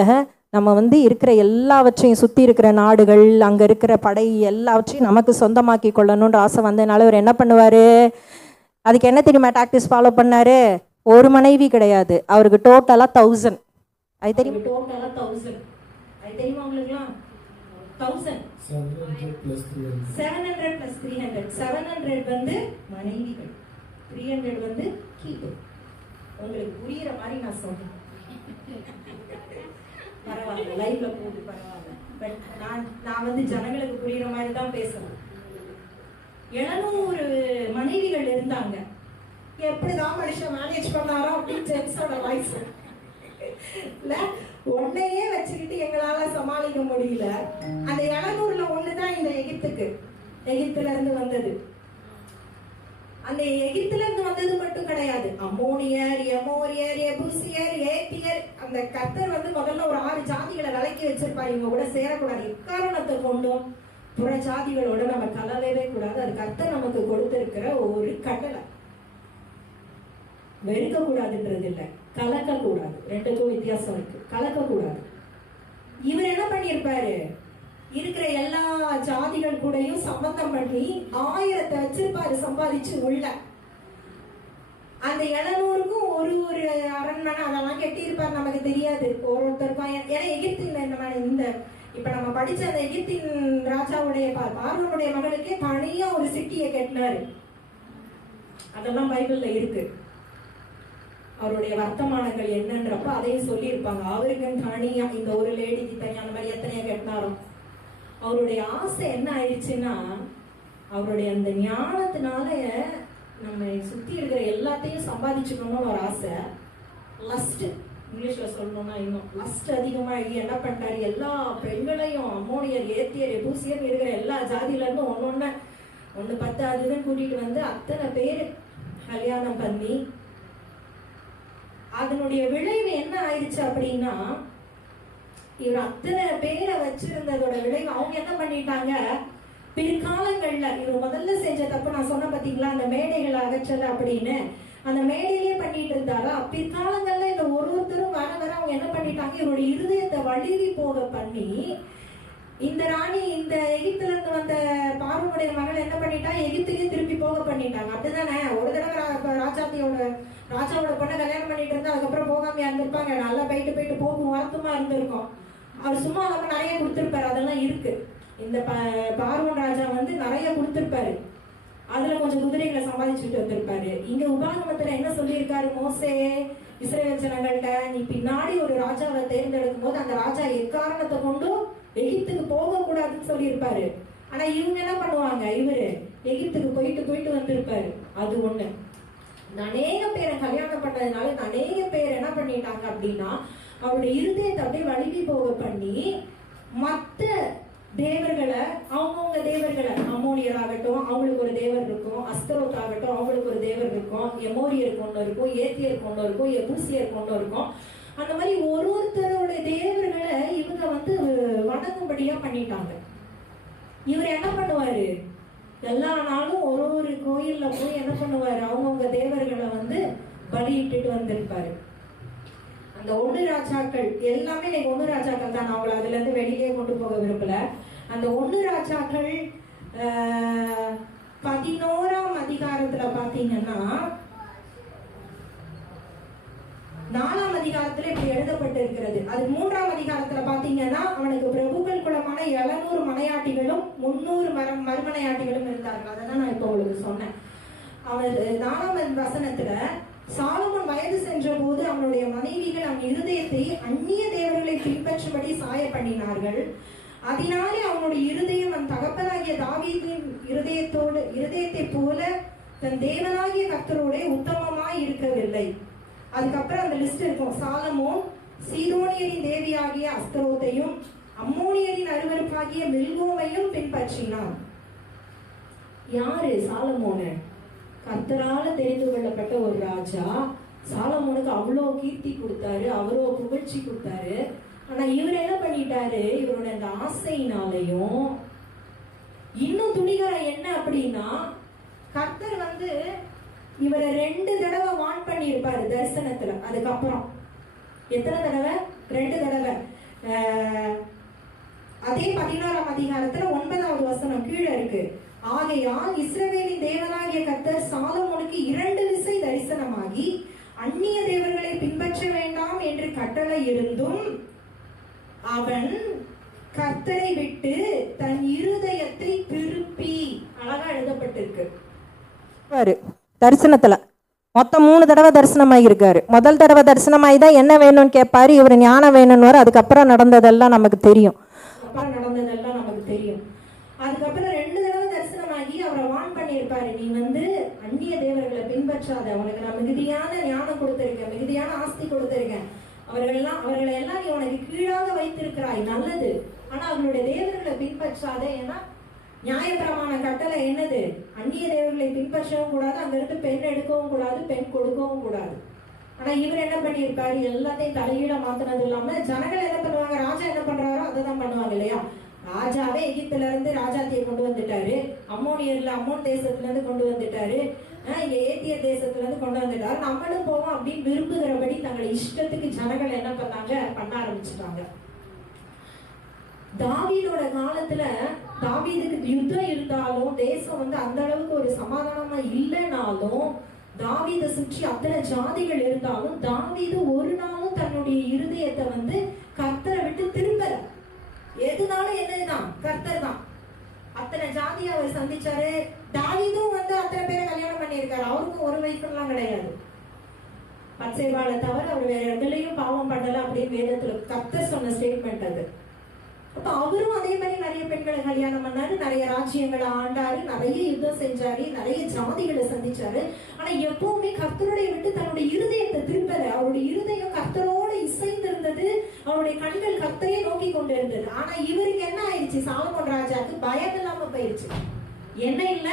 நம்ம இருக்கிற எல்லாவற்றையும், சுற்றி இருக்கிற நாடுகள், அங்கே இருக்கிற படை எல்லாவற்றையும் நமக்கு சொந்தமாக்கி கொள்ளணுன்ற ஆசை வந்ததுனால அவர் என்ன பண்ணுவார்? அதுக்கு என்ன தெரியுமா டாக்டிஸ் ஃபாலோ பண்ணார்? ஒரு மனைவி கிடையாது, அவருக்கு டோட்டலாக 1000. அது தெரியுமா? டோட்டலாக 1000. அது தெரியுமா உங்களுக்குலாம்? 1000 700 + 300 700 மனைவிகள், 300 கீப்பு. உங்களுக்கு புரியுற மாதிரி நான் சொல்றேன். பரவாயில்ல, லைவ்ல போட்டு பரவாயில்ல. பட் நான் ஜனங்களுக்கு புரியுற மாதிரி தான் பேசணும். 700 மனைவிகள் இருந்தாங்க. எப்படிதான் மனுஷன் மேனேஜ் பண்ணாரோ அப்படின்னு ஜென்ஸோட வாய்ஸ் இல்ல, ஒன்னையே வச்சுக்கிட்டு எங்களால சமாளிக்க முடியல. அந்த 700ல ஒண்ணுதான் இந்த எகிப்துல இருந்து வந்தது. அந்த எகிப்துல இருந்து வந்தது மட்டும் கிடையாது, அம்மோனியர், எமோரியர், எபூசியர், ஏத்தியர். அந்த கர்த்தர் முதல்ல ஒரு 6 ஜாதிகளை விலக்கி வச்சிருப்பாரு. இவங்க கூட சேரக்கூடாது, எக்காரணத்தை கொண்டும் புற ஜாதிகளோட நம்ம கலவே கூடாது. அது கர்த்தர் நமக்கு கொடுத்திருக்கிற ஒரு கட்டளை. வெறுக்க கூடாதுன்றது இல்லை, கலக்க கூடாது. ரெண்டுக்கும் வித்தியாசம் இருக்கு. கலக்க கூடாது. இவர் என்ன பண்ணிருப்பாரு? இருக்கிற எல்லா ஜாதிகள் கூடயும் சம்பந்தம் பண்ணி 1000 வச்சிருப்பாரு சம்பாதிச்சு உள்ள. அந்த 700க்கும் ஒரு அரண்மனை அதெல்லாம் கட்டியிருப்பாரு. நமக்கு தெரியாது ஒருத்தருக்கும். ஏன்னா எகிப்தின் இந்த இப்ப நம்ம படிச்ச அந்த எகிப்தின் ராஜாவுடைய பார்வோனுடைய மகளுக்கே தனியா ஒரு சிட்டியை கட்டினாரு. அதெல்லாம் பைபிள்ல இருக்கு. அவருடைய வர்த்தமானங்கள் என்னன்றப்ப அதையும் சொல்லி இருப்பாங்க. அவருக்கு தனியா இந்த ஒரு லேடிக்கு தனியா அந்த மாதிரி எத்தனையா கட்டினாரோ. அவருடைய ஆசை என்ன ஆயிடுச்சுன்னா, அவருடைய அந்த ஞானத்தினால நம்ம சுத்தி இருக்கிற எல்லாத்தையும் சம்பாதிச்சுக்கணும்னு ஒரு ஆசை. லஸ்ட், இங்கிலீஷ்ல சொல்லணும்னா இன்னும் லஸ்ட் அதிகமாகி என்ன பண்ணிட்டாரு? எல்லா பெண்களையும், அம்மோனியர், ஏத்தியர், எபூசியர் இருக்கிற எல்லா ஜாதியில இருந்து ஒன்னு 10 அதுன்னு கூட்டிட்டு அத்தனை பேர் கல்யாணம் பண்ணி, அதனுடைய விளைவு என்ன ஆயிடுச்சு அப்படின்னா, இவர் அத்தனை பேரை வச்சிருந்ததோட விளைவு அவங்க என்ன பண்ணிட்டாங்க? பிற்காலங்கள்ல இவர் முதல்ல செஞ்ச தப்பு நான் சொன்ன பாத்தீங்களா, அந்த மேடைகளை அகற்றல அப்படின்னு, அந்த மேடையிலேயே பண்ணிட்டு இருந்தாரா. பிற்காலங்கள்ல இந்த ஒருத்தரும் வர வர அவங்க என்ன பண்ணிட்டாங்க, இவருடைய இருதயத்தை வழுவி போக பண்ணி, இந்த ராணி இந்த எகிப்துல இருந்து வந்த பார்வோனுடைய மகள் என்ன பண்ணிட்டா, எகிப்துக்கே திருப்பி போக பண்ணிட்டாங்க. அப்படிதானே? ஒரு தடவை ராஜாவோட பொண்ணை கல்யாணம் பண்ணிட்டு இருந்தா அதுக்கப்புறம் போகாமையா இருந்திருப்பாங்க. நல்லா போயிட்டு போகும் வருத்தமா இருந்திருக்கும். அவர் சும்மா நம்ம நிறைய கொடுத்திருப்பாரு, அதெல்லாம் இருக்கு. இந்த பார்வோன் ராஜா வந்து நிறைய கொடுத்திருப்பாரு, அதுல கொஞ்சம் குதிரைகளை சம்பாதிச்சுட்டு வந்திருப்பாரு. இங்க உபாகமத்துல என்ன சொல்லியிருக்காரு, மோசே இஸ்ரவேல் ஜனங்கள்ட்ட, நீ பின்னாடி ஒரு ராஜாவை தேர்ந்தெடுக்கும் போது அந்த ராஜா எக்காரணத்தை கொண்டும் எகிப்துக்கு போக கூடாதுன்னு சொல்லியிருப்பாரு. ஆனா இவங்க என்ன பண்ணுவாங்க, இவரு எகிப்துக்கு போயிட்டு வந்திருப்பாரு. அது ஒண்ணு. அநேக பேரை கல்யாணம் பண்ணதுனால அநேக பேர் என்ன பண்ணிட்டாங்க அப்படின்னா, அவருடைய இருதயத்தை அப்படியே வலிமை போக பண்ணி மற்ற தேவர்களை, அவங்கவுங்க தேவர்களை, அம்மோனியர் ஆகட்டும் அவங்களுக்கு ஒரு தேவர் இருக்கும், அஸ்தரோத் ஆகட்டும் அவங்களுக்கு ஒரு தேவர் இருக்கும், எமோரியருக்கு ஒன்று இருக்கும், ஏத்தியருக்கு ஒன்று இருக்கும், எபூசியருக்கு ஒன்று இருக்கும். அந்த மாதிரி ஒருத்தருடைய தேவர்களை இவங்க வந்து வணங்கும்படியா பண்ணிட்டாங்க. இவர் என்ன பண்ணுவாரு, எல்லா நாளும் ஒரு கோயில்ல போய் என்ன பண்ணுவாரு, அவங்கவுங்க தேவர்களை வந்து பலியிட்டுட்டு வந்திருப்பாரு. அந்த ஒண்ணு ராஜாக்கள் எல்லாமே இன்னைக்கு ஒண்ணு ராஜாக்கள் தான். அவங்களை அதுல இருந்து வெளியிலே கொண்டு போக விரும்பல. அந்த ஒண்ணு ராஜாக்கள் 11ஆம் அதிகாரத்துல பாத்தீங்கன்னா, 4ஆம் அதிகாரத்துல இப்படி எழுதப்பட்டு இருக்கிறது. அது 3ஆம் அதிகாரத்துல பாத்தீங்கன்னா, அவனுக்கு பிரபுக்கள் குலமான 700 மனையாட்டிகளும் 300 மறுமனையாட்டிகளும் இருந்தார்கள். அதான் நான் இப்ப உங்களுக்கு சொன்னேன். அவர் 4ஆம் வசனத்துல, சாலமோன் வயது சென்ற போது அவனுடைய மனைவிகள் அவன் இருதயத்தை அந்நிய தேவர்களை பின்பற்றும்படி சாய பண்ணினார்கள். அதனாலே அவனுடைய இருதயம் அவன் தகப்பனாகிய தாவீதின் இருதயத்தை போல தன் தேவனாகிய கர்த்தரோட உத்தமமாய் இருக்கவில்லை. அதுக்கப்புறம் அந்த லிஸ்ட் இருக்கும். சாலமோன் சீதோனியரின் தேவியாகிய அஸ்தரோத்தையும் அம்மோனியரின் அருவருப்பாகிய மில்கோமையும் பின்பற்றினான். யாரு சாலமோனு? கர்த்தரால தெரிந்து கொள்ளப்பட்ட ஒரு ராஜா. சாலமோனுக்கு அவ்வளோ கீர்த்தி கொடுத்தாரு, அவ்வளோ புகழ்ச்சி கொடுத்தாரு. ஆனா இவர் என்ன பண்ணிட்டாரு, இவரோட அந்த ஆசையினாலையும் இன்னும் துணிகரம் என்ன அப்படின்னா, கர்த்தர் வந்து இவரை 2 தடவை வான் பண்ணி இருப்பாரு தரிசனத்துல. அதுக்கப்புறம் எத்தனை தடவை? 2 தடவை. அதே 16ஆம் அதிகாரத்துல 9வது வசனம் கீழே இருக்கு. ஆகையால் இஸ்ரவேலின் தேவனாகிய கர்த்தர் சாலமோனுக்கு 2 விசை தரிசனமாகி அந்நிய தேவர்களை பின்பற்ற வேண்டாம் என்று கட்டளை இருந்தும் அவன் கர்த்தரை விட்டு தன் இருதயத்தை திருப்பி, அழகா எழுதப்பட்டிருக்கு தரிசனத்துல. மொத்தம் 3 தடவை தரிசனமாகி இருக்காரு. முதல் தடவை தரிசனமாகி தான் என்ன வேணும்னு கேட்பாரு, இவர் ஞானம் வேணும்னு. அதுக்கப்புறம் நடந்ததெல்லாம் நமக்கு தெரியும். அதுக்கப்புறம் 2 தடவை தரிசனமாகி அவரை வான் பண்ணியிருப்பாரு, நீ வந்து அந்நிய தேவர்களை பின்பற்றாத, அவனுக்கு நான் மிகுதியான ஞானம் கொடுத்திருக்கேன், மிகுதியான ஆஸ்தி கொடுத்திருக்கேன், அவர்களை எல்லாம் நீ உனக்கு கீழாக வைத்திருக்கிறாய், நல்லது. ஆனா அவர்களுடைய தேவர்களை பின்பற்றாத. ஏன்னா நியாயப்பிரமாண கட்டளை என்னது, அந்நிய தேவர்களை பின்பற்றவும் கூடாது, அங்க இருந்து பெண் எடுக்கவும் கூடாது, பெண் கொடுக்கவும் கூடாது. ஆனா இவர் என்ன பண்ணியிருப்பாரு, எல்லாத்தையும் தலைகீழ மாத்தினது இல்லாம ஜனங்கள் என்ன பண்ணுவாங்க, ராஜா என்ன பண்றாரோ அதை தான் பண்ணுவாங்க இல்லையா. ராஜாவே எகிப்துல இருந்து ராஜாத்தியை கொண்டு வந்துட்டாரு, அம்மோன் தேசத்துல இருந்து கொண்டு வந்துட்டாரு, இங்க ஏத்திய தேசத்துல இருந்து கொண்டு வந்துட்டாரு, நம்மளும் போவோம் அப்படின்னு விரும்புகிறபடி தங்களை இஷ்டத்துக்கு ஜனங்கள் என்ன பண்ண ஆரம்பிச்சுட்டாங்க. தாவீதோட காலத்துல தாவீதுக்கு யுத்தம் இருந்தாலும், தேசம் வந்து அந்த அளவுக்கு ஒரு சமாதானமா இல்லைனாலும், தாவீதை சுற்றி அத்தனை ஜாதிகள் இருந்தாலும், தாவீது ஒரு நாளும் தன்னுடைய இருதயத்தை வந்து கர்த்தரை விட்டு திரும்பல. எதுனாலும் என்னதுதான், கர்த்தர் தான். அத்தனை ஜாதியை அவர் சந்திச்சாரு. தாவீதும் வந்து அத்தனை பேரை கல்யாணம் பண்ணியிருக்காரு, அவருக்கும் ஒரு வைஃப்லாம் கிடையாது. பத்சேபாவை தவிர அவர் வேற எதுலயும் பாவம் பண்ணல அப்படின்னு வேதத்துல கர்த்தர் சொன்ன ஸ்டேட்மெண்ட் அது. அப்ப அவரும் அதே மாதிரி நிறைய பெண்களை கல்யாணம் பண்ணாரு, நிறைய ராஜ்யங்களை ஆண்டாரு, நிறைய யுத்தம் செஞ்சாரு, நிறைய ஜாதிகளை சந்திச்சாரு. ஆனா எப்பவுமே கர்த்தருடைய விட்டு தன்னுடைய இருதயத்தை திருப்பல. அவருடைய இருதயம் கர்த்தரோட இசைந்து இருந்தது, அவருடைய கண்கள் கர்த்தரையே நோக்கி கொண்டு இருந்தது. ஆனா இவருக்கு என்ன ஆயிடுச்சு, சாலமோன் ராஜாக்கு பயம் இல்லாம போயிடுச்சு. என்ன இல்ல,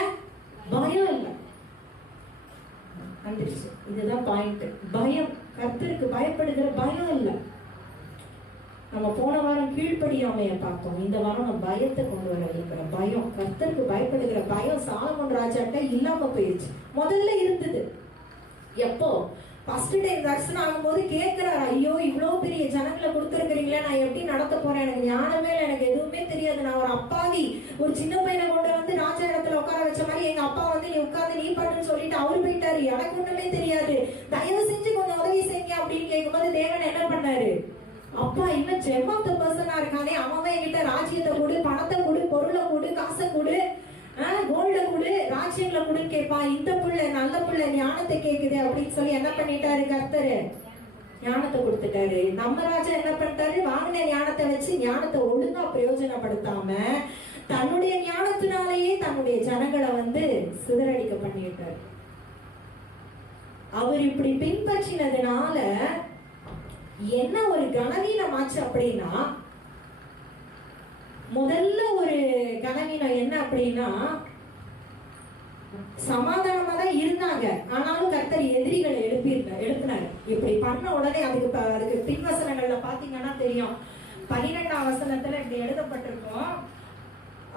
பயம் இல்ல, வந்துருச்சு. இதுதான் பாயிண்ட். பயம், கர்த்தருக்கு பயப்படுகிற பயம் இல்ல. நம்ம போன வாரம் கீழ்ப்படியாமைய பார்த்தோம். இந்த வாரம் நம்ம பயத்தை கொண்டு வர வைக்கிற பயம், கர்த்தருக்கு பயப்படுகிற பயம் சாலமோன் ராஜாட்ட இல்லாம போயிடுச்சு. முதல்ல இருந்தது. எப்போ ஃபர்ஸ்ட் டைம் தரிசனம் ஆகும்போது கேட்கிறாரு, ஐயோ இவ்வளவு பெரிய ஜனங்களை கொடுத்துருக்கிறீங்களே, நான் எப்படி நடத்த போறேன், எனக்கு ஞானமே இல்லை, எனக்கு எதுவுமே தெரியாது, நான் ஒரு அப்பாவி ஒரு சின்ன பையனை கொண்டு வந்து ராஜா இடத்துல உட்கார வச்ச மாதிரி எங்க அப்பா வந்து நீ உட்கார்ந்து நீ பண்ணுன்னு சொல்லிட்டு அவரு போயிட்டாரு, எனக்கு ஒண்ணுமே தெரியாது, தயவு செஞ்சு கொஞ்சம் உதவி செய்யுங்க அப்படின்னு கேட்கும்போது தேவன் என்ன பண்ணாரு, அப்பா இவன் ஜெம் ஆஃப் த பர்சனா இருக்கானே, அவன் என்கிட்ட ராஜ்யத்தை கொடு, பணத்தை கொடு, பொருளை கொடு, காசை கொடு, கோல்ட கொடு, ராஜ்யங்களை கொடுன்னு கேட்பான். இந்த புள்ள நல்ல புள்ள ஞானத்தை கேக்குது அப்படின்னு சொல்லி என்ன பண்ணிட்டாரு கர்த்தரு, ஞானத்தை கொடுத்துட்டாரு. நம்ம ராஜா என்ன பண்ணிட்டாரு, வாங்கின ஞானத்தை வச்சு ஞானத்தை ஒழுங்கா பிரயோஜனப்படுத்தாம தன்னுடைய ஞானத்தினாலேயே தன்னுடைய ஜனங்களை வந்து சிதறடிக்க பண்ணிட்டாரு. அவர் இப்படி பின்பற்றினதுனால என்ன ஒரு கனவீனமாச்சு அப்படின்னா, முதல்ல ஒரு கனவீனம் என்ன அப்படின்னா, சமாதானமா தான் இருந்தாங்க, ஆனாலும் கர்த்தர் எதிரிகளை எழுப்பினாரு. இப்படி பண்ண உடனே அதுக்கு பின்வசனங்கள்ல பாத்தீங்கன்னா தெரியும். 12ஆம் வசனத்துல இப்படி எழுதப்பட்டிருக்கும்,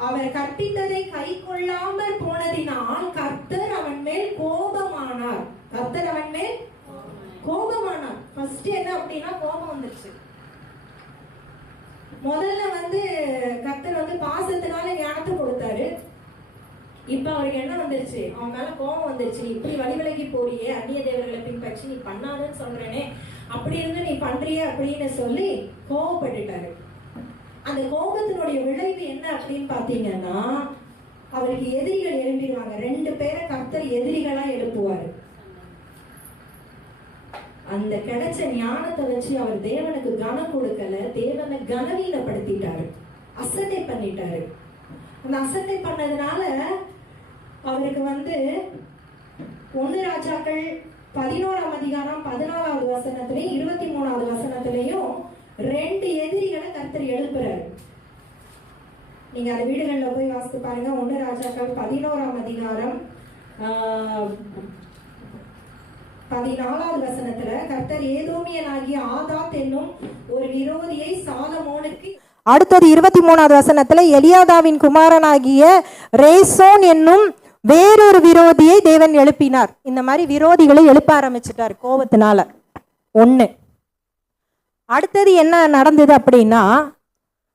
அவர் கற்பித்ததை கை கொள்ளாமல் போனதினால் கர்த்தர் அவன் மேல் கோபமானார். கர்த்தர் அவன் மேல் கோபமானார். ஃபர்ஸ்ட் என்ன அப்படின்னா கோபம் வந்துருச்சு. முதல்ல வந்து கர்த்தர் வந்து பாசத்தினால ஞானத்தை கொடுத்தாரு. இப்ப அவருக்கு என்ன வந்துருச்சு, அவன் மேல கோபம் வந்துருச்சு. இப்படி வழிவிலகி போறியே, அந்நிய தேவர்களை பின்பற்றி நீ பண்ணாதுன்னு சொல்றேனே, அப்படி இருந்து நீ பண்றிய அப்படின்னு சொல்லி கோபப்பட்டுட்டாரு. அந்த கோபத்தினுடைய விளைவு என்ன அப்படின்னு பாத்தீங்கன்னா, அவருக்கு எதிரிகள் எழுப்பிடுவாங்க. 2 பேரை கர்த்தர் எதிரிகளா எழுப்புவாரு. அந்த கிடைச்ச ஞானத்தை வச்சு அவர் தேவனுக்கு கனம் கொடுக்கல, தேவனை கனவீனப்படுத்திட்டாரு, அசட்டை பண்ணிட்டாரு. அந்த அசட்டை பண்ணதுனால அவருக்கு வந்து 1 ராஜாக்கள் 11ஆம் அதிகாரம் 14வது வசனத்திலையும் 23வது வசனத்திலையும் 2 எதிரிகளை கர்த்தர் எழுப்புறாரு. நீங்க அந்த வீடுகள்ல போய் வாசித்து பாருங்க. 1 ராஜாக்கள் 11ஆம் அதிகாரம் 14வது வசனத்துல கர்த்தர் ஏதோமியனாகிய ஆதாத் என்னும் ஒரு விரோதியை சாலமோனுக்கு, அடுத்தது 23வது வசனத்துல எலியாதாவின் குமாரனாகிய ரேசோன் என்னும் வேறொரு விரோதியை தேவன் எழுப்பினார். இந்த மாதிரி விரோதிகளை எழுப்ப ஆரம்பிச்சிட்டார் கோபத்தினால. 1. அடுத்தது என்ன நடந்தது அப்படின்னா,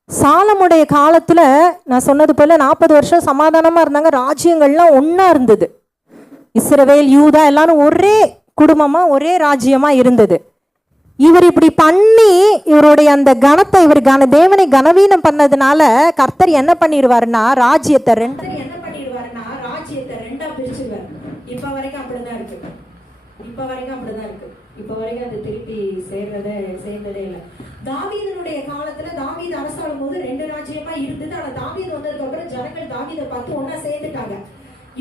சாலமுடைய காலத்துல நான் சொன்னது போல 40 வருஷம் சமாதானமா இருந்தாங்க. ராஜ்யங்கள்லாம் ஒன்னா இருந்தது. இஸ்ரவேல் யூதா எல்லாரும் ஒரே குடும்பமா ஒரே ராஜ்யமா இருந்தது. இவர் இப்படி பண்ணி இவருடைய அந்த கனத்தை தேவனை கனவீனம் பண்ணதுனால கர்த்தர் என்ன பண்ணிடுவாருன்னா ராஜ்யத்தை ரெண்டா பிரிச்சுவார். இப்ப வரைக்கும் அப்படிதான் இருக்கு. இப்ப வரைக்கும் அது திருப்பி சேர்ந்ததே இல்லை. தாவீதனுடைய காலத்துல தாவீது அரசாளும் போது 2 ராஜ்யமா இருந்தது. ஆனா தாவீது வந்ததுக்கு அப்புறம் ஜனங்கள் தாவீதை பார்த்து ஒன்னா சேர்ந்துட்டாங்க.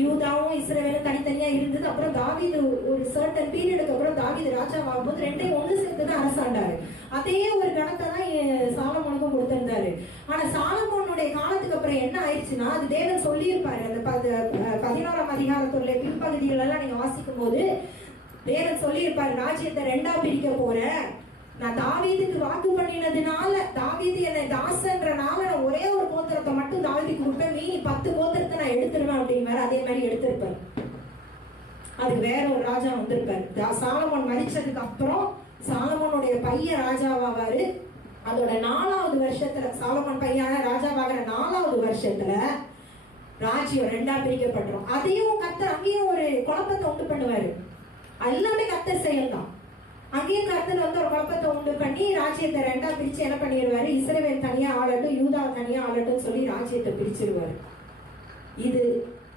யூதாவும் இஸ்ரவேலும் தனித்தனியா இருந்தது. அப்புறம் தாவீது ஒரு சர்டன் பீரியடுக்கு அப்புறம் தாவீது ராஜாவாகும் போது 2 ஒன்று சேர்த்துதான் அரசாண்டாரு. அதே ஒரு கணத்தை தான் சாலமோனுக்கும் கொடுத்திருந்தாரு. ஆனா சாலமோனுடைய காலத்துக்கு அப்புறம் என்ன ஆயிடுச்சுன்னா, அது தேவன் சொல்லியிருப்பாரு. அந்த 11ஆம் அதிகாரத்துள்ள பின்பகுதிகள் எல்லாம் நீங்க வாசிக்கும் போது தேவன் சொல்லியிருப்பாரு, ராஜ்யத்தை 2ஆ பிரிக்க போற, நான் தாவீதுக்கு வாக்கு பண்ணினதுனால, தாவீது என்னை தாசன்றனால நான் ஒரே ஒரு கோத்திரத்தை மட்டும் தாவீதுக்கு கொடுப்பேன், மீதி 10 கோத்திரத்தை நான் எடுத்துருவேன் அப்படின்னு அதே மாதிரி எடுத்திருப்பாரு. அதுக்கு வேற ஒரு ராஜா வந்திருப்பாரு. சாலமோன் மரிச்சதுக்கு அப்புறம் சாலமோனுடைய பையன் ராஜாவாவாரு. அதோட 4வது வருஷத்துல, சாலமோன் பையன் ராஜாவாகிற 4வது வருஷத்துல ராஜ்யம் 2ஆ பிரிக்கப்பட்டுரும். அதையும் கர்த்தர் அங்கேயும் ஒரு குழப்பத்தை உண்டு பண்ணுவாரு. எல்லாமே கர்த்தர் செயல்தான். அங்கேயும் கர்த்தர் வந்து ஒரு குழப்பத்தை உண்டு பண்ணி ராஜ்யத்தை 2ஆ பிரிச்சு என்ன பண்ணிடுவாரு, இஸ்ரவேல் தனியா ஆளட்டும், யூதா தனியா ஆளட்டும் சொல்லி ராஜ்யத்தை பிரிச்சிருவாரு. இது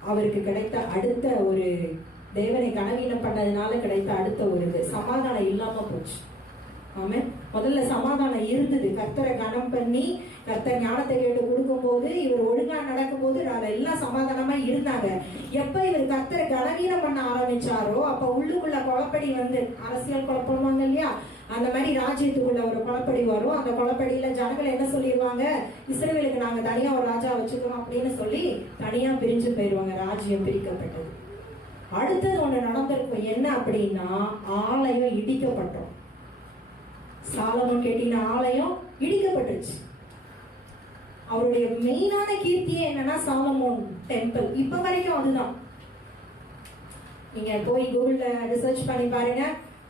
அவருக்கு கிடைத்த அடுத்த ஒரு, தேவனை கனவீனம் பண்ணதுனால கிடைத்த அடுத்த ஒரு இது. சமாதானம் இல்லாம போச்சு. ஆமென். முதல்ல சமாதானம் இருந்தது. கர்த்தரை கனம் பண்ணி கர்த்தர் ஞானத்தை கேட்டு கொடுக்கும் போது, இவர் ஒழுங்கா நடக்கும் போது எல்லாம் சமாதானமா இருந்தாங்க. எப்ப இவர் கர்த்தரை கனவீனம் பண்ண ஆரம்பிச்சாரோ அப்ப உள்ளுக்குள்ள குழப்படி வந்து, அரசியல் குழப்பம்வாங்க இல்லையா, அந்த மாதிரி ராஜ்யத்துக்குள்ள ஒரு குழப்படி வரும். அந்த குழப்படியில ஜனங்கள் என்ன சொல்லிடுவாங்க, இஸ்ரவேலுக்கு நாங்க தனியா ஒரு ராஜா வச்சுக்கிறோம் அப்படின்னு சொல்லி தனியா பிரிஞ்சு போயிடுவாங்க. ராஜ்யம் பிரிக்கப்பட்டது. அடுத்தது ஒண்ணு நடந்திருக்கும். என்ன அப்படின்னா, ஆலயம் இடிக்கப்பட்டோம். சாலமோன் கட்டின ஆலயம் இடிக்கப்பட்டுச்சு. அவருடைய மெயினான கீர்த்தியே என்னன்னா சாலமோன் டெம்பிள். இப்ப வரைக்கும் அதுதான். நீங்க போய் கூகுள்ல ரிசர்ச் பண்ணி பாருங்க,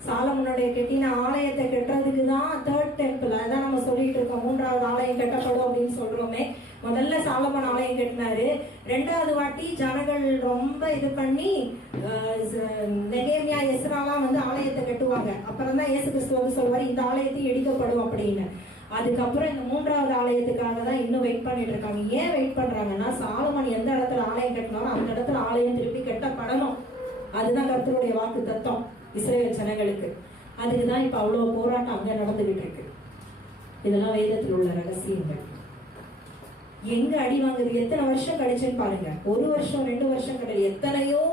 சாலமோனுடைய கட்டின ஆலயத்தை கட்டுறதுக்கு தான் தேர்ட் டெம்பிள். அதான் நம்ம சொல்லிட்டு இருக்கோம், மூன்றாவது ஆலயம் கட்டப்படும் அப்படின்னு சொல்றோமே. முதல்ல சாலமோன் ஆலயம் கட்டினாரு. ரெண்டாவது வாட்டி ஜனங்கள் ரொம்ப இது பண்ணி நெகேமியா எஸ்ராலாம் வந்து ஆலயத்தை கட்டுவாங்க. அப்புறம் தான் இயேசு கிறிஸ்து வந்து சொல்லுவாரு இந்த ஆலயத்தை இடிக்கப்படும் அப்படின்னு. அதுக்கப்புறம் இந்த மூன்றாவது ஆலயத்துக்காக தான் இன்னும் வெயிட் பண்ணிட்டு இருக்காங்க. ஏன் வெயிட் பண்றாங்கன்னா, சாலமோன் எந்த இடத்துல ஆலயம் கட்டினாரோ அந்த இடத்துல ஆலயம் திருப்பி கட்டப்படணும். அதுதான் கர்த்தருடைய வாக்கு தத்தம் இஸ்ரவேல் ஜனங்களுக்கு. அதுக்குதான் இப்ப அவ்வளவு போராட்டம் அங்க நடந்துகிட்டு இருக்கு. இதெல்லாம் வேதத்தில் உள்ள ரகசியங்கள். எங்க அடி வாங்குது, எத்தனை வருஷம் கழிச்சுன்னு பாருங்க. 1 வருஷம் 2 வருஷம் கிடையாது, எத்தனையோ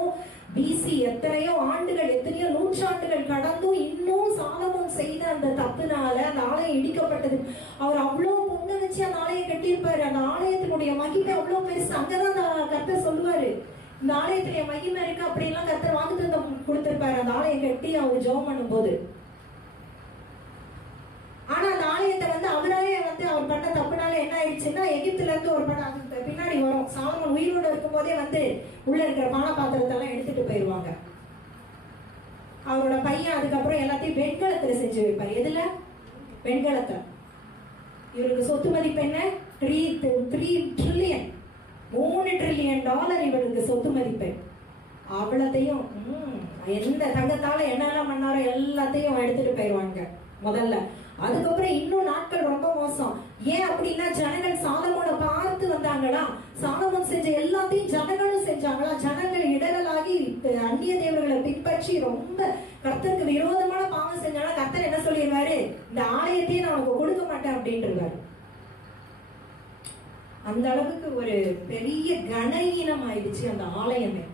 பிசி, எத்தனையோ ஆண்டுகள், எத்தனையோ நூற்றாண்டுகள் கடந்தும் இன்னும் சாலமோன் செய்த அந்த தப்புனால அந்த ஆலயம் இடிக்கப்பட்டது. அவர் அவ்வளவு பொண்ணு வச்சு அந்த ஆலயம் கட்டியிருப்பாரு. அந்த ஆலயத்தினுடைய மகிமை அவ்வளவு பெருசு. அங்கதான் கர்த்தர் சொல்லுவாரு, இந்த ஆலயத்துல மகிமை இருக்கு அப்படின்லாம் கர்த்தர் வாக்குத்தத்தம் கொடுத்திருப்பாரு அந்த ஆலயம் கட்டி அவர் ஜெபம் பண்ணும் போது. ஆனா அந்த ஆலயத்தை வந்து அவரே வந்து அவர் பண்ண தப்புனால என்ன ஆயிடுச்சுன்னா, எகிப்துல இருந்து ஒரு படம் பின்னாடி வரும். சாலமோன் உயிரோட இருக்கும் போதே வந்து உள்ள இருக்கிற பான பாத்திரத்தை எல்லாம் எடுத்துட்டு போயிருவாங்க. அவரோட பையன் அதுக்கப்புறம் எல்லாத்தையும் வெண்கலத்துல செஞ்சு வைப்பாரு. எதுல? வெண்கலத்தை. இவருக்கு சொத்து மதிப்பு என்ன? 3 ட்ரில்லியன், $3 ட்ரில்லியன் இவருக்கு சொத்து மதிப்பு. அவ்வளத்தையும் எந்த தங்கத்தால என்னெல்லாம் பண்ணாரோ எல்லாத்தையும் எடுத்துட்டு போயிருவாங்க முதல்ல. அதுக்கப்புறம் இன்னும் நாட்கள் ரொம்ப மோசம். ஏன் அப்படின்னா, ஜனங்கள் சாலமோனை பார்த்து வந்தாங்களா, சாலமோன் செஞ்ச எல்லாத்தையும் ஜனங்களும் செஞ்சாங்களா. ஜனங்கள் இடரலாகி அந்நிய தேவர்களை பின்பற்றி ரொம்ப கர்த்தருக்கு விரோதமான பாவம் செஞ்சாலும் கர்த்தர் என்ன சொல்லிடுவாரு, இந்த ஆலயத்தையே நான் உனக்கு கொடுக்க மாட்டேன் அப்படின்றாரு. அந்த அளவுக்கு ஒரு பெரிய கனஈனம் ஆயிடுச்சு அந்த ஆலயமே.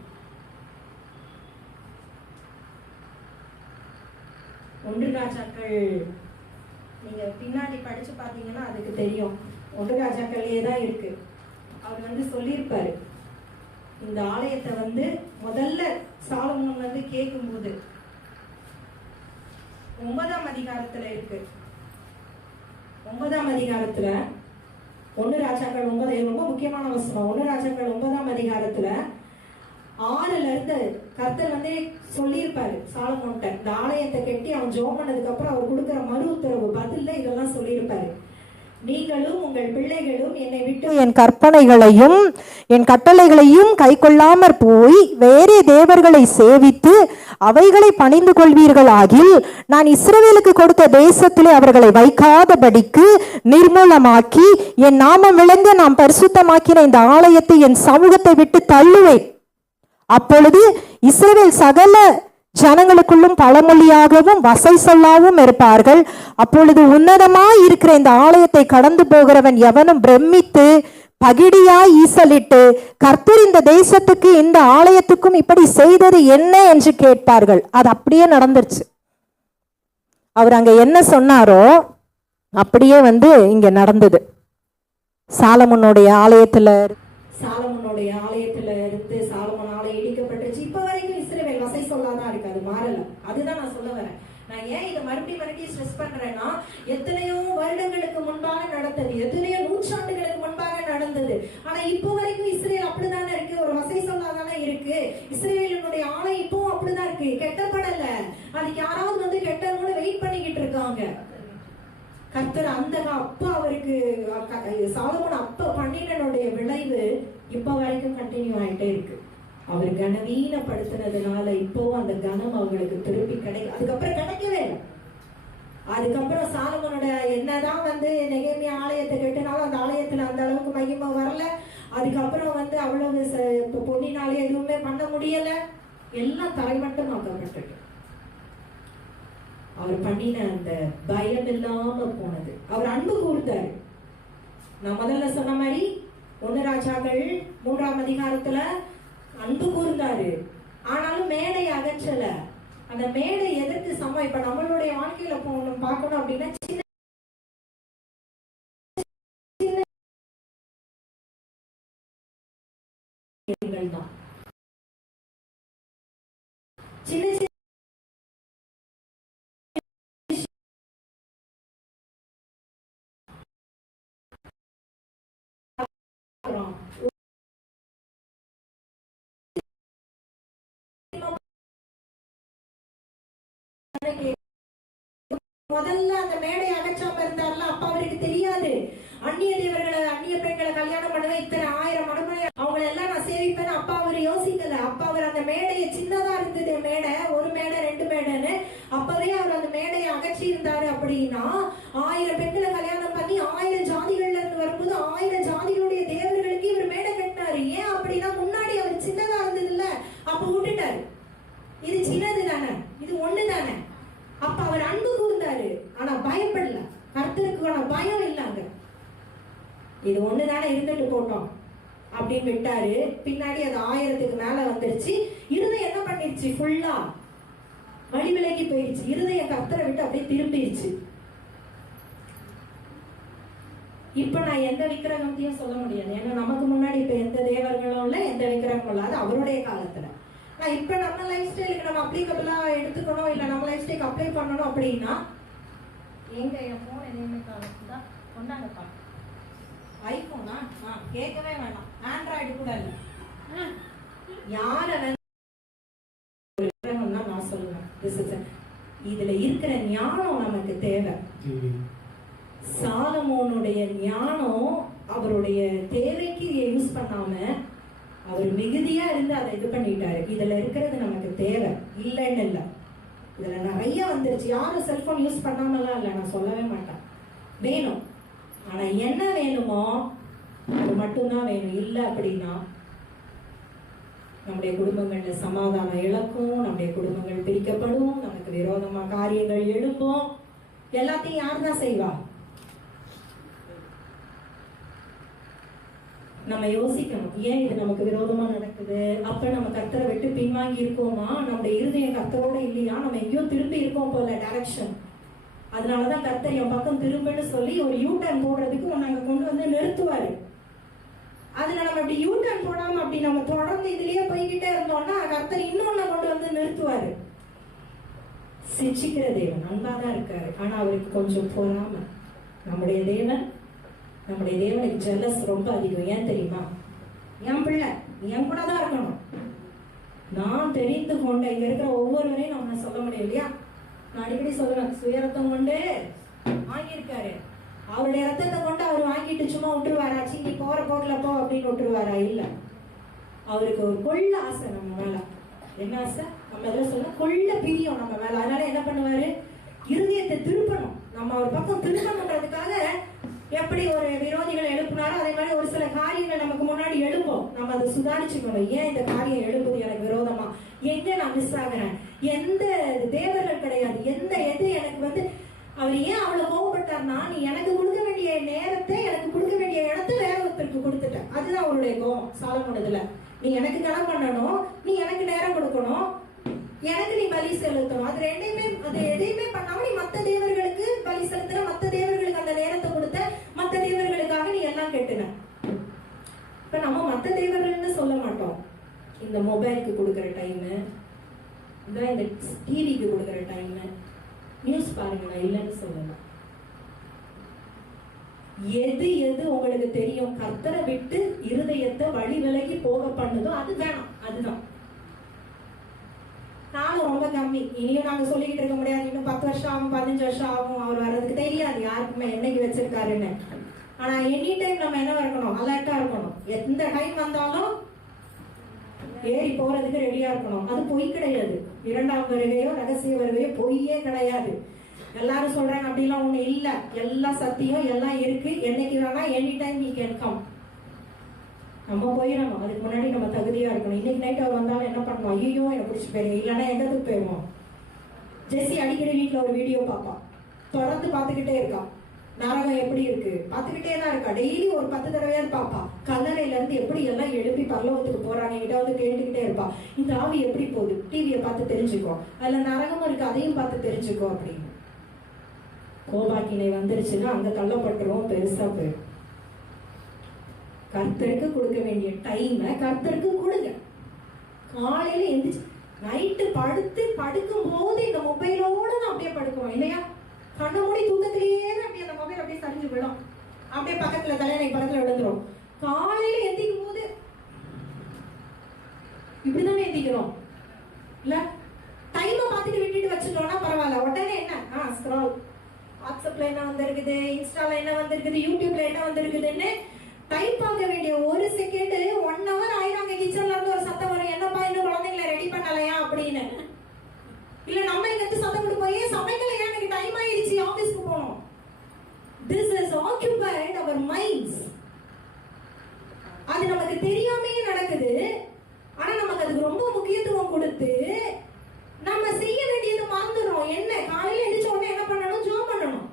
1 ராஜாக்கள் நீங்க பின்னாடி படிச்சு பாத்தீங்கன்னா அதுக்கு தெரியும். 1 ராஜாக்கள்லயே தான் இருக்கு. அவர் வந்து சொல்லியிருப்பாரு, இந்த ஆலயத்தை வந்து முதல்ல சாலமோன் வந்து கேட்கும் போது 9ஆம் அதிகாரத்துல இருக்கு. 9ஆம் அதிகாரத்துல 1 ராஜாக்கள் 9, ரொம்ப முக்கியமான வசனம். 1 ராஜாக்கள் 9ஆம் அதிகாரத்துல 6ல இருந்து கர்த்தர் வந்து சொல்லியிருப்பாரு சாலமோன்ட்ட, இந்த ஆலயத்தை கட்டி அவன் ஜெபம் பண்ணதுக்கு அப்புறம் அவர் கொடுக்கிற மறு உத்தரவு பதில்ல இதெல்லாம் சொல்லியிருப்பாரு. நீங்களும் உங்கள் பிள்ளைகளும் என்னை விட்டு என் கற்பனைகளையும் என் கட்டளைகளையும் கை கொள்ளாமற் போய் வேறே தேவர்களை சேவித்து அவைகளை பணிந்து கொள்வீர்கள் ஆகில், நான் இஸ்ரவேலுக்கு கொடுத்த தேசத்திலே அவர்களை வைக்காதபடிக்கு நிர்மூலமாக்கி என் நாமம் விளங்க நாம் பரிசுத்தமாக்கின இந்த ஆலயத்தை என் சமூகத்தை விட்டு தள்ளுவேன். அப்பொழுது இஸ்ரவேல் சகல ஜனங்களுக்குள்ளும் பழமொழியாகவும் வசை சொல்லாவும் இருப்பார்கள். அப்பொழுது உன்னதமாய் இருக்கிற இந்த ஆலயத்தை கடந்து போகிறவன் எவனும் பிரமித்து பகிடியாய் ஈசலிட்டு, கர்த்தர் இந்த தேசத்துக்கு இந்த ஆலயத்துக்கும் இப்படி செய்தது என்ன என்று கேட்பார்கள். அது அப்படியே நடந்துருச்சு. அவர் அங்க என்ன சொன்னாரோ அப்படியே வந்து இங்க நடந்தது. சாலமோனுடைய ஆலயத்துல இருந்து சாலமோன் ஆலயம் இடிக்கப்பட்டுச்சு. இப்ப வரைக்கும் இஸ்ரவேல் வசை சொல்லாதான் இருக்கு, அது மாறல. அதுதான் நான் சொல்ல வரேன். நான் ஏன் இதை மறுபடியும் ஸ்ட்ரெஸ் பண்றேன்னா, எத்தனையோ வருடங்களுக்கு முன்பாக நடந்தது, எத்தனையோ நூற்றாண்டுகளுக்கு முன்பாக நடந்தது. ஆனா இப்ப வரைக்கும் இஸ்ரேல் அப்படிதானே இருக்கு, ஒரு வசை சொல்லாதானே இருக்கு. இஸ்ரேலினுடைய ஆலயம் இப்பவும் அப்படிதான் இருக்கு, கெட்டப்படல. அதுக்கு யாராவது வந்து கெட்டவங்க வெயிட் பண்ணிக்கிட்டு இருக்காங்க. கர்த்தர் அந்த அப்பா அவருக்கு சாலமோன் அப்ப பண்ணினுடைய விளைவு இப்ப வரைக்கும் கண்டினியூ ஆயிட்டே இருக்கு. அவர் கனவீனப்படுத்தினதுனால இப்பவும் அந்த கனம் அவங்களுக்கு திருப்பி அதுக்கப்புறம் கிடைக்கவே இல்லை. அதுக்கப்புறம் சாலமோனோட என்னதான் வந்து நெகேமியா ஆலயத்தை கட்டினாலும் அந்த ஆலயத்துல அந்த அளவுக்கு மகிமை வரல. அதுக்கப்புறம் வந்து அவ்வளவு பொன்னினாலே எதுவுமே பண்ண முடியல. எல்லாம் தரைமட்டமாக்கப்பட்டது. அவர் பண்ணின அந்த பயம் இல்லாம போனது. அவர் அன்பு கூர்ந்தாரு. நான் முதல்ல சொன்ன மாதிரி 1 ராஜாக்கள் 3ஆம் அதிகாரத்துல அன்பு கூர்ந்தாரு. ஆனாலும் மேடை அகற்றல. அந்த மேடை எதற்கு சமம்? இப்ப நம்மளுடைய வாழ்க்கையில போகணும் பார்க்கணும் அப்படின்னா சின்ன சின்ன முதல்ல அந்த மேடை அடைச்சாம இருந்தாருல, அப்ப அவருக்கு தெரியாது அந்நிய தேவர்களை அந்நிய பெண்களை கல்யாணம் பண்ணுவேன், இத்தனை 1000 மடமை அவங்களை எல்லாம் நான் சேவிப்பேன். அப்ப அவர் யோசிக்கல. அப்ப அவர் அந்த மேடையை, சின்னதா இருந்தது மேடை, 1 மேடை 2 மேடைன்னு, அப்பவே அவர் அந்த மேடையை அகற்றி இருந்தாரு. அப்படின்னா 1000 பெண்களை கல்யாணம் பண்ணி 1000 ஜாதிகள்ல இருந்து வரும்போது 1000 ஜாதிகளுடைய தேவர்களுக்கு இவர் மேடை கட்டினாரு. ஏன் அப்படின்னா முன்னாடி அவர் சின்னதா இருந்தது இல்ல, அப்ப விட்டுட்டாரு. இது சின்னது தானே, இது ஒண்ணு தானே. அப்ப அவர் அன்பு கூர்ந்தாரு, ஆனா பயப்படல. கர்த்தருக்கு பயம் இல்லாங்க. இது ஒண்ணுதானே, இருந்துட்டு போட்டோம் அப்படின்னு விட்டாரு. பின்னாடி அது 1000க்கு மேல வந்துருச்சு. இருதயம் என்ன பண்ணிருச்சு? ஃபுல்லா வழி விலகி போயிடுச்சு. இருதயம் கர்த்தரை விட்டு அப்படியே திரும்பிடுச்சு. இப்ப நான் எந்த விக்கிரகத்தையும் சொல்ல முடியாது. ஏன்னா நமக்கு முன்னாடி இப்ப எந்த தேவர்களும் இல்ல, எந்த விக்கிரகமும் இல்ல. அது அவருடைய காலத்துல. நான் இப்ப நம்ம லைஃப் ஸ்டைலுக்கு நம்ம அப்ளிகபிளா எடுத்துக்கணும், இல்ல நம்ம லைஃப் ஸ்டைலுக்கு அப்ளை பண்ணணும் அப்படின்னா, எங்க என் போன் எதுவுமே காலத்துதா கொண்டாங்கப்பா. ஐபோனா கேட்கவே வேண்டாம், ஆண்ட்ராய்டு கூட இல்ல. யார நான் சொல்லுவேன், இதுல இருக்கிற ஞானம் நமக்கு தேவை. சாலமோனுடைய ஞானம் அவருடைய தேவைக்கு யூஸ் பண்ணாம அவர் மிகுதியா இருந்து அதை இது பண்ணிட்டாரு. இதுல இருக்கிறது நமக்கு தேவை, இல்லைன்னு இல்லை. இதுல நிறைய வந்துருச்சு. யாரும் செல்போன் யூஸ் பண்ணாமலாம் இல்லை, நான் சொல்லவே மாட்டேன். வேணும், ஆனா என்ன வேணுமோ அது மட்டும்தான் வேணும். இல்லை அப்படின்னா நம்முடைய குடும்பங்கள்ல சமாதானம் இழக்கும், நம்முடைய குடும்பங்கள் பிரிக்கப்படும், நமக்கு விரோதமா காரியங்கள் எழும்பும். எல்லாத்தையும் யார் தான் செய்வா? நம்ம யோசிக்கணும், ஏன் இது நமக்கு விரோதமா நடக்குது? அப்ப நம்ம கர்த்தரை விட்டு பின்வாங்கி இருக்கோமா? நம்முடைய இருதயம் கர்த்தரோட இல்லையா? நம்ம எங்கேயோ திரும்பி இருக்கோம் போல டைரக்ஷன். அதனாலதான் கர்த்தர் என் பக்கம் திரும்பன்னு சொல்லி ஒரு யூ டர்ன் போடுறதுக்கு நாங்க கொண்டு வந்து நிறுத்துவாரு. அதுல நம்ம இப்படி யூ டர்ன் போடாம அப்படி நம்ம தொடர்ந்து இதுலயே போய்கிட்டே இருந்தோம்னா கர்த்தர் இன்னொன்னு கொண்டு வந்து நிறுத்துவாரு. சிச்சிக்கிற தேவன் அன்பாதான் இருக்காரு, ஆனா அவருக்கு கொஞ்சம் பொறாம. நம்முடைய தேவனுக்கு ஜெலஸ் ரொம்ப அதிகம். ஏன் தெரியுமா? என் பிள்ளை என் கூட தான் இருக்கணும். நான் தெரிந்து கொண்ட இங்க இருக்கிற ஒவ்வொருவரையும் நம்ம சொல்ல முடியும் இல்லையா? நான் அடிக்கடி சொல்லுவேன், சுயரத்தம் கொண்டு வாங்கியிருக்காரு. அவருடைய ரத்தத்தை கொண்டு அவர் வாங்கிட்டு சும்மா விட்டுருவாரா? நீ போற போகல போ அப்படின்னு விட்டுருவாரா? இல்ல, அவருக்கு ஒரு கொள்ள ஆசை நம்ம மேல. என்ன ஆசை? நம்ம எல்லாம் சொல்ல கொள்ள பிரியம் நம்ம மேல. அதனால என்ன பண்ணுவாரு? இருதயத்தை திருப்பணும். நம்ம ஒரு பக்கம் திருப்பணுன்றதுக்காக எப்படி ஒரு விரோதிகள் எழுப்புனாரோ அதே மாதிரி ஒரு சில காரியங்கள் நமக்கு முன்னாடி எழுப்போம். நம்ம அதை சுதாரிச்சுக்கணும். ஏன் இந்த காரியம் எழுப்புது எனக்கு விரோதமா? எங்க நான் மிஸ் ஆகுறேன்? எந்த தேவர்கள் கிடையாது, எது எனக்கு அவர் ஏன் அவ்வளவு கோவப்பட்டார்னா, நீ எனக்கு கொடுக்க வேண்டிய நேரத்தை, எனக்கு கொடுக்க வேண்டிய இடத்தை வேற ஒருத்தருக்கு கொடுத்துட்ட. அதுதான் அவருடைய கோவம் சாலமோனதுல. நீ எனக்கு கணம் பண்ணணும், நீ எனக்கு நேரம் கொடுக்கணும், எனக்கு நீ பலி செலுத்தணும். அது எதையுமே பண்ணாம நீ மத்த தேவர்களுக்கு பலி செலுத்துற, மத்த தேவர்களுக்கு அந்த நேரத்தை கொடுத்த, மத்த தேவர்களுக்காக நீ எல்லாம் கெட்டுன. இப்ப நம்ம மத்த தேவர்கள்னு சொல்ல மாட்டோம். இந்த மொபைலுக்கு கொடுக்கற டைம், இந்த டிவிக்கு கொடுக்கற டைம், நியூஸ் பாருங்க, நான் இல்லைன்னு சொல்லலாம். எது உங்களுக்கு தெரியும் கர்த்தரை விட்டு இருதயத்தை வழி விலகி போக பண்ணுதோ அது வேணாம். அதுதான் நானும் ரொம்ப கம்மி. இனியும் நாங்க சொல்லிக்கிட்டு இருக்க முடியாது. இன்னும் 10 வருஷம் ஆகும், 15 வருஷம் ஆகும். அவர் வர்றதுக்கு தெரியாது யாருக்குமே என்னைக்கு வச்சிருக்காருன்னு. ஆனா எனி டைம் நம்ம என்ன இருக்கணும்? அலர்ட்டா இருக்கணும். எந்த டைம் வந்தாலும் ஏறி போறதுக்கு ரெடியா இருக்கணும். அது பொய் கிடையாது. 2ஆம் வருகையோ ரகசிய வருகையோ பொய்யே கிடையாது. எல்லாரும் சொல்றாங்க அப்படிலாம் ஒண்ணு இல்ல. எல்லாம் சத்தியம், எல்லாம் இருக்கு. என்னைக்கு வேணா எனி டைம் நீ கேன் கம். நம்ம போயிடணும். அதுக்கு முன்னாடி நம்ம தகுதியா இருக்கணும். இன்னைக்கு நைட் அவர் வந்தாலும் என்ன பண்ணுவோம்? ஐயோ எனக்கு பிடிச்சி போயிருங்க, இல்லைன்னா எங்கத்துக்கு போயிடுவோம். ஜெஸ்ஸி அடிக்கடி வீட்டுல ஒரு வீடியோ பார்ப்பான், தொடர்ந்து பார்த்துக்கிட்டே இருக்கான். நரகம் எப்படி இருக்கு பார்த்துக்கிட்டே தான் இருக்கா. டெய்லி ஒரு 10 தடவையாவது பாப்பா. கல்லறையில இருந்து எப்படி எல்லாம் எழுப்பி பரலோகத்துக்கு போறாங்க கிட்ட வந்து கேட்டுக்கிட்டே இருப்பா. இந்த ஆவி எப்படி போகுது டிவியை பார்த்து தெரிஞ்சுக்கோ, அதுல நரகமும் இருக்கு அதையும் பார்த்து தெரிஞ்சுக்கோ அப்படின்னு. கோபாக்கினை வந்துருச்சுன்னா அங்க தள்ளப்பட்டுரும், பெருசா போயிடும். கர்த்தருக்கு கொடுக்க வேண்டிய டைமை கர்த்தருக்கு கொடுங்க. காலையில எந்திரிச்சு நைட்டு படுக்கும் போது இந்த மொபைலோட நான் அப்படியே படுக்குவோம் இல்லையா? கண்ண மூடி தூக்கத்திலேயே அப்படியே அந்த மொபைல் அப்படியே சரிஞ்சு விடும். அப்படியே பக்கத்துல தலையணை பக்கத்துல விழுந்துரும். காலையில எந்திக்கும் போது இப்படிதானே எந்திக்கிறோம் இல்ல? டைமை பார்த்துட்டு விட்டுட்டு வச்சுட்டோம்னா பரவாயில்ல. உடனே என்ன ஸ்க்ரால், வாட்ஸ்அப்ல என்ன வந்திருக்குது, இன்ஸ்டால என்ன வந்திருக்குது, யூடியூப்ல என்ன வந்திருக்குதுன்னு டைப் பார்க்க வேண்டிய ஒரு செகண்ட் 1 hour ஆயிராங்க. கிச்சன்ல இருந்து ஒரு சத்தம் வரும், என்னப்பா இன்னும் குழந்தைங்களை ரெடி பண்ணலையா அப்படின்னு. இல்ல நம்ம இங்க இருந்து சத்தம் கொடுப்போம், ஏன் சமைக்கலையா, எனக்கு டைம் ஆயிடுச்சு ஆபீஸ்க்கு போகணும். This is occupied our minds. அது நமக்கு தெரியாமே நடக்குது. ஆனா நமக்கு அதுக்கு ரொம்ப முக்கியத்துவம் கொடுத்து நம்ம செய்ய வேண்டியது மறந்துடுறோம். என்ன, காலையில எழுந்திரிச்ச உடனே என்ன பண்ணணும்? ஜெபம் பண்ணணும்.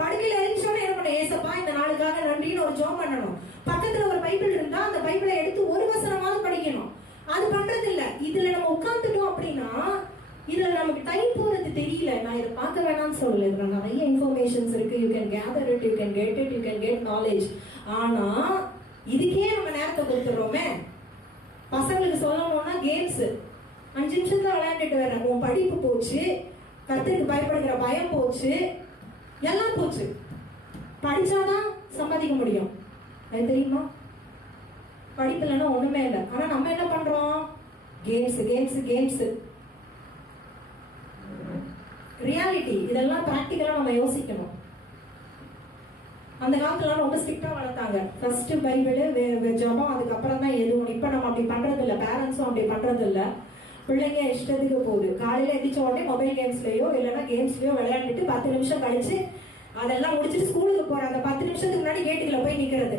படுக்கையில எழுந்திரிச்ச உடனே என்ன பண்ணணும்? ஏசப்பா இந்த நாளுக்காக நன்றின்னு ஒரு ஜெபம் பண்ணணும். பக்கத்துல ஒரு பைபிள் இருந்தா அந்த பைபிளை எடுத்து ஒரு வசனமாவது படிக்கணும். அது பண்றது இல்ல. இதுல நம்ம உட்கார்ந்துட்டோம் அப்படின்னா இதுல நமக்கு டைம் போறது தெரியல. நான் இதை பார்க்க வேணாம்னு சொல்லல. இதுல நிறைய இன்ஃபர்மேஷன்ஸ் இருக்கு. You can gather it, you can get it, you can get knowledge. ஆனா இதுக்கே நம்ம நேரத்தை கொடுத்துறோமே. பசங்களுக்கு சொல்லணும்னா கேம்ஸ் 5 நிமிஷத்துல விளையாண்டுட்டு வரேன். உன் படிப்பு போச்சு, கர்த்தருக்கு பயப்படுகிற பயம் போச்சு, எல்லாம் போச்சு. படிச்சாதான் சம்பாதிக்க முடியும், அது தெரியுமா? படிப்புலன்னா ஒண்ணுமே இல்லை. ஆனா நம்ம என்ன பண்றோம்? Games games games. ரியாலிட்டி இதெல்லாம் பிராக்டிகலா நம்ம யோசிக்கணும். அந்த காலத்துல ரொம்ப ஸ்ட்ரிக்டா வளர்த்தாங்க. ஃபர்ஸ்ட் பைபிள், ஜெபம், அதுக்கப்புறம் தான் எதுவும். இப்ப நம்ம அப்படி பண்றது இல்ல, பேரண்ட்ஸும் அப்படி பண்றது இல்ல. பிள்ளைங்க இஷ்டத்துக்கு போகுது. காலையில எந்திரிச்ச உடனே மொபைல் கேம்ஸ்லயோ இல்லைன்னா கேம்ஸ்லயோ விளையாண்டுட்டு 10 நிமிஷம் கழிச்சு அதெல்லாம் முடிச்சுட்டு ஸ்கூலுக்கு போற அந்த 10 நிமிஷத்துக்கு முன்னாடி கேட்டுக்குள்ள போய் நிக்கிறது.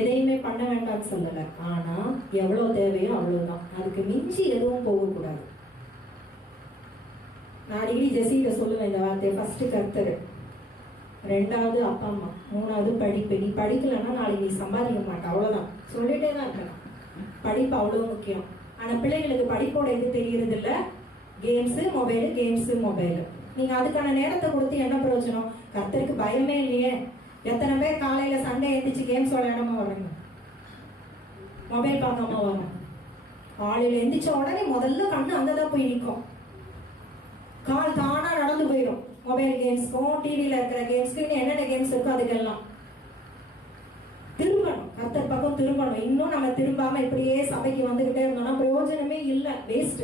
எதையுமே பண்ண வேண்டாம்னு சொல்லல. ஆனா எவ்வளவு தேவையோ அவ்வளவுதான். அதுக்கு மிஞ்சி எதுவும் போகக்கூடாது. நான் அடிக்கடி ஜெசிகிட்ட சொல்லுவேன் இந்த வார்த்தையை. ஃபர்ஸ்ட் கர்த்தர், 2வது அப்பா அம்மா, 3வது படிப்பு. நீ படிக்கலன்னா நாளைக்கு நீ சம்பாதிக்க மாட்ட, அவ்வளவுதான். சொல்லிட்டே தான் இருக்கேன். படிப்பு அவ்வளவு முக்கியம். ஆனா பிள்ளைங்களுக்கு படிப்போட இது தெரியறது இல்ல. Games mobile, games mobile. நீங்க அதுக்கான நேரத்தை கொடுத்து என்ன பிரயோஜனம்? கர்த்தருக்கு பயமே இல்லையே. எத்தனை பேர் காலையில சண்டே எழுந்திரிச்சு கேம்ஸ் விளையாடாம வர்றீங்க, மொபைல் பார்க்காம வரும். காலையில எந்திரிச்ச உடனே முதல்ல கண்ணு அங்கதான் போய் நிற்கும். கால் தானா நடந்து போயிடும். மொபைல் கேம்ஸ்க்கும் டிவியில இருக்கிற கேம்ஸ்க்கு என்னென்ன கேம்ஸ் இருக்கோ அதுக்கெல்லாம் திரும்பணும். கர்த்தர் பக்கம் திரும்பணும். இன்னும் நம்ம திரும்பாம இப்படியே சபைக்கு வந்துகிட்டே இருந்தோம்னா பிரயோஜனமே இல்ல, வேஸ்ட்.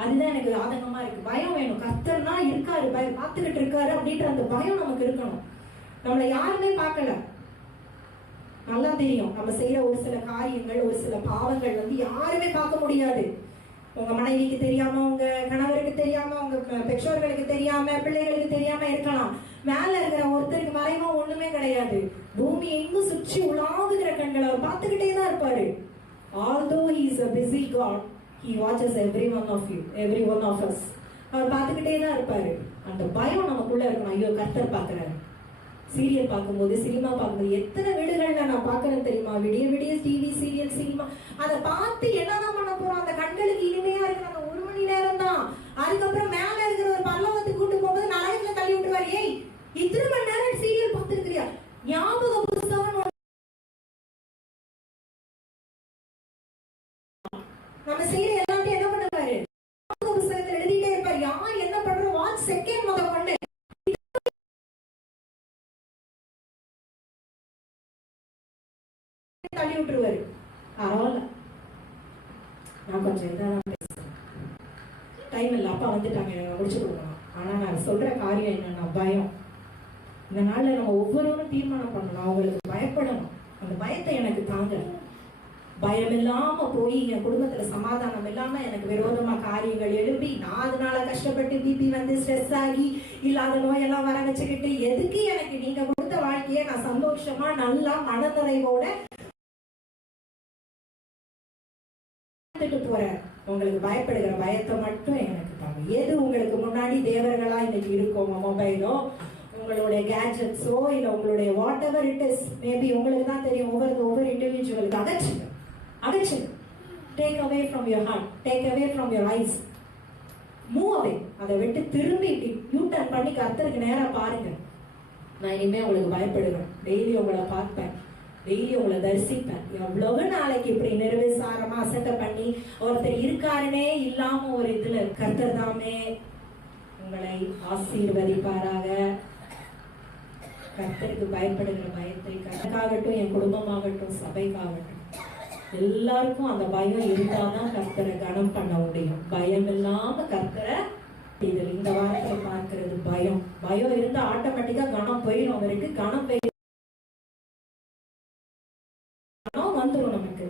அதுதான் எனக்கு ஆதங்கமா இருக்கு. பயம் வேணும். கர்த்தர்னா இருக்காரு, பயம் பார்த்துக்கிட்டு இருக்காரு அப்படின்ற அந்த பயம் நமக்கு இருக்கணும். நம்மளை யாருமே பார்க்கல, நல்லா தெரியும். நம்ம செய்யற ஒரு சில காரியங்கள், ஒரு சில பாவங்கள் யாருமே பார்க்க முடியாது. உங்க மனைவிக்கு தெரியாம, உங்க கணவருக்கு தெரியாம, உங்க பெற்றோர்களுக்கு தெரியாம, பிள்ளைகளுக்கு தெரியாம இருக்கலாம். மேல இருக்கிற ஒருத்தருக்கு மறைவா ஒண்ணுமே கிடையாது. பூமி எங்கும் சுற்றி உலாவுகிற கண்கள் அவர் பார்த்துக்கிட்டே தான் இருப்பாரு. Although he is a busy God, he watches every one of you, every one of us. அவர் பார்த்துக்கிட்டே தான் இருப்பாரு. அந்த பயம் நமக்குள்ள இருக்கணும். ஐயோ கர்த்தர் பார்க்கிறாரு. சீரியல் பார்க்கும்போது, சினிமா பார்க்கும்போது, எத்தனை வீடுகள்ல நான் பார்க்கறேன் தெரியுமா? விடிய விடிய டிவி, சீரியல், சினிமா. அதை பார்த்து என்னதான் பண்ண போறோம்? அந்த கண்களுக்கு இனிமையா இருக்கிற அந்த 1 மணி நேரம் தான். அதுக்கப்புறம் மேல இருக்கிற ஒரு பல்லவத்துக்கு கூட்டு போகும்போது நரகத்துல தள்ளி விட்டுருவாரு. ஏய், இத்தனை மணி நேரம் சீரியல் பார்த்துருக்கிறியா? ஞாபக புத்தகம் நம்ம செய்யற எல்லாத்தையும் என்ன பண்ணுவாரு? ஞாபக புத்தகத்தை எழுதிட்டே இருப்பாரு. யார் என்ன பண்றோம் வாட்ச் செகண்ட் முத கொண்டு தள்ளி விட்டுருவாரு. பரவாயில்ல, நான் கொஞ்சம் இதான் பேசுறேன், டைம் இல்லை, அப்பா வந்துட்டாங்க, எனக்கு முடிச்சு கொடுக்கணும். ஆனா நான் சொல்ற காரியம் என்னன்னா பயம். இந்த நாள்ல நம்ம ஒவ்வொருவரும் தீர்மானம் பண்ணணும், அவங்களுக்கு பயப்படணும். அந்த பயத்தை எனக்கு தாங்க. பயம் இல்லாம போய் என் குடும்பத்துல சமாதானம் இல்லாம எனக்கு விரோதமா காரியங்கள் எழுப்பி நான் அதனால கஷ்டப்பட்டு பிபி வந்து ஸ்ட்ரெஸ் ஆகி இல்லாத நோயெல்லாம் வர வச்சுக்கிட்டு எதுக்கு? எனக்கு நீங்க கொடுத்த வாழ்க்கையை நான் சந்தோஷமா நல்லா மனநிறைவோட போறேன். உங்களுக்கு பயப்படுகிற பயத்தை மட்டும் எனக்கு தாங்க. எது உங்களுக்கு முன்னாடி தேவர்களா இன்னைக்கு இருக்கும்? மொபைலோ, உங்களுடைய கேட்ஜெட்ஸோ, இல்ல உங்களுடைய whatever it is, maybe உங்களுக்கு தான் தெரியும். ஒவ்வொரு இண்டிவிஜுவலுக்கு அகற்றுங்க. Take away from your heart, take away from your eyes, move away. அதை விட்டு திரும்பி யூ டர்ன் பண்ணி கர்த்தருக்கு நேரா பாருங்க. நான் இனிமே உங்களுக்கு பயப்படுவேன், டெய்லி உங்களை பார்ப்பேன், டெய்லி உங்களை தரிசிப்பேன். எவ்வளவு நாளைக்கு இப்படி நிர்விசாரமா அசட்டை பண்ணி ஒருத்தர் இருக்காருனே இல்லாம ஒரு இதுல கர்த்தர் தாமே உங்களை ஆசீர்வதிப்பாராக. கர்த்தருக்கு பயப்படுகிற பயத்தை, கர்த்தருக்காகட்டும், என் குடும்பமாகட்டும், சபைக்காகட்டும், எல்லாருக்கும் அந்த பயம் இருந்தாதான் கர்த்தரை கனம் பண்ண முடியும். பயம் இல்லாம கர்த்தரை இந்த வாரத்துல பார்க்கிறது பயம். பயம் இருந்தா ஆட்டோமேட்டிக்கா கனம் போயிடும். அவருக்கு கனம் வந்துடும். நமக்கு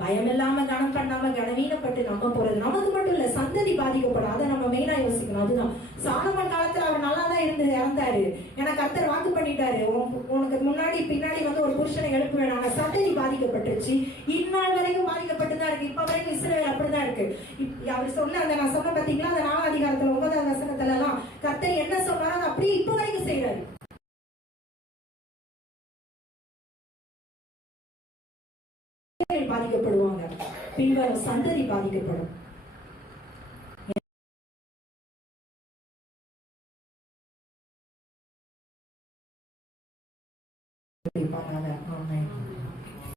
பயம் இல்லாம கனம் பண்ணாம கனவீனப்பட்டு நம்ம போறது நமக்கு மட்டும் இல்ல, சந்ததி பாதிக்கப்படும். அதை நம்ம மெயினா யோசிக்கணும். அதுதான் சாலமன் காலத்துல அவர் நல்லா தான் இறந்தாரு. ஏன்னா கர்த்தர் வாக்கு பண்ணிட்டாரு, உனக்கு முன்னாடி பின்னாடி ஒரு புருஷனை எழுப்ப வேணாங்க. சந்ததி பாதிக்கப்பட்டுருச்சு, இந்நாள் வரைக்கும் பாதிக்கப்பட்டுதான் இருக்கு. இப்ப வரைக்கும் இஸ்ரவேல் அப்படிதான் இருக்கு. அவர் சொல்ல அந்த நான் சொன்ன பாத்தீங்களா, அந்த 4ஆம் அதிகாரத்துல 9ஆம் வசனத்துல எல்லாம் கர்த்தர் என்ன சொன்னாரோ அதை அப்படியே இப்ப வரைக்கும் செய்யறாரு. பாதிக்கப்படுவாங்க, பின்வரும் சந்ததி பாதிக்கப்படும். ஆமென்.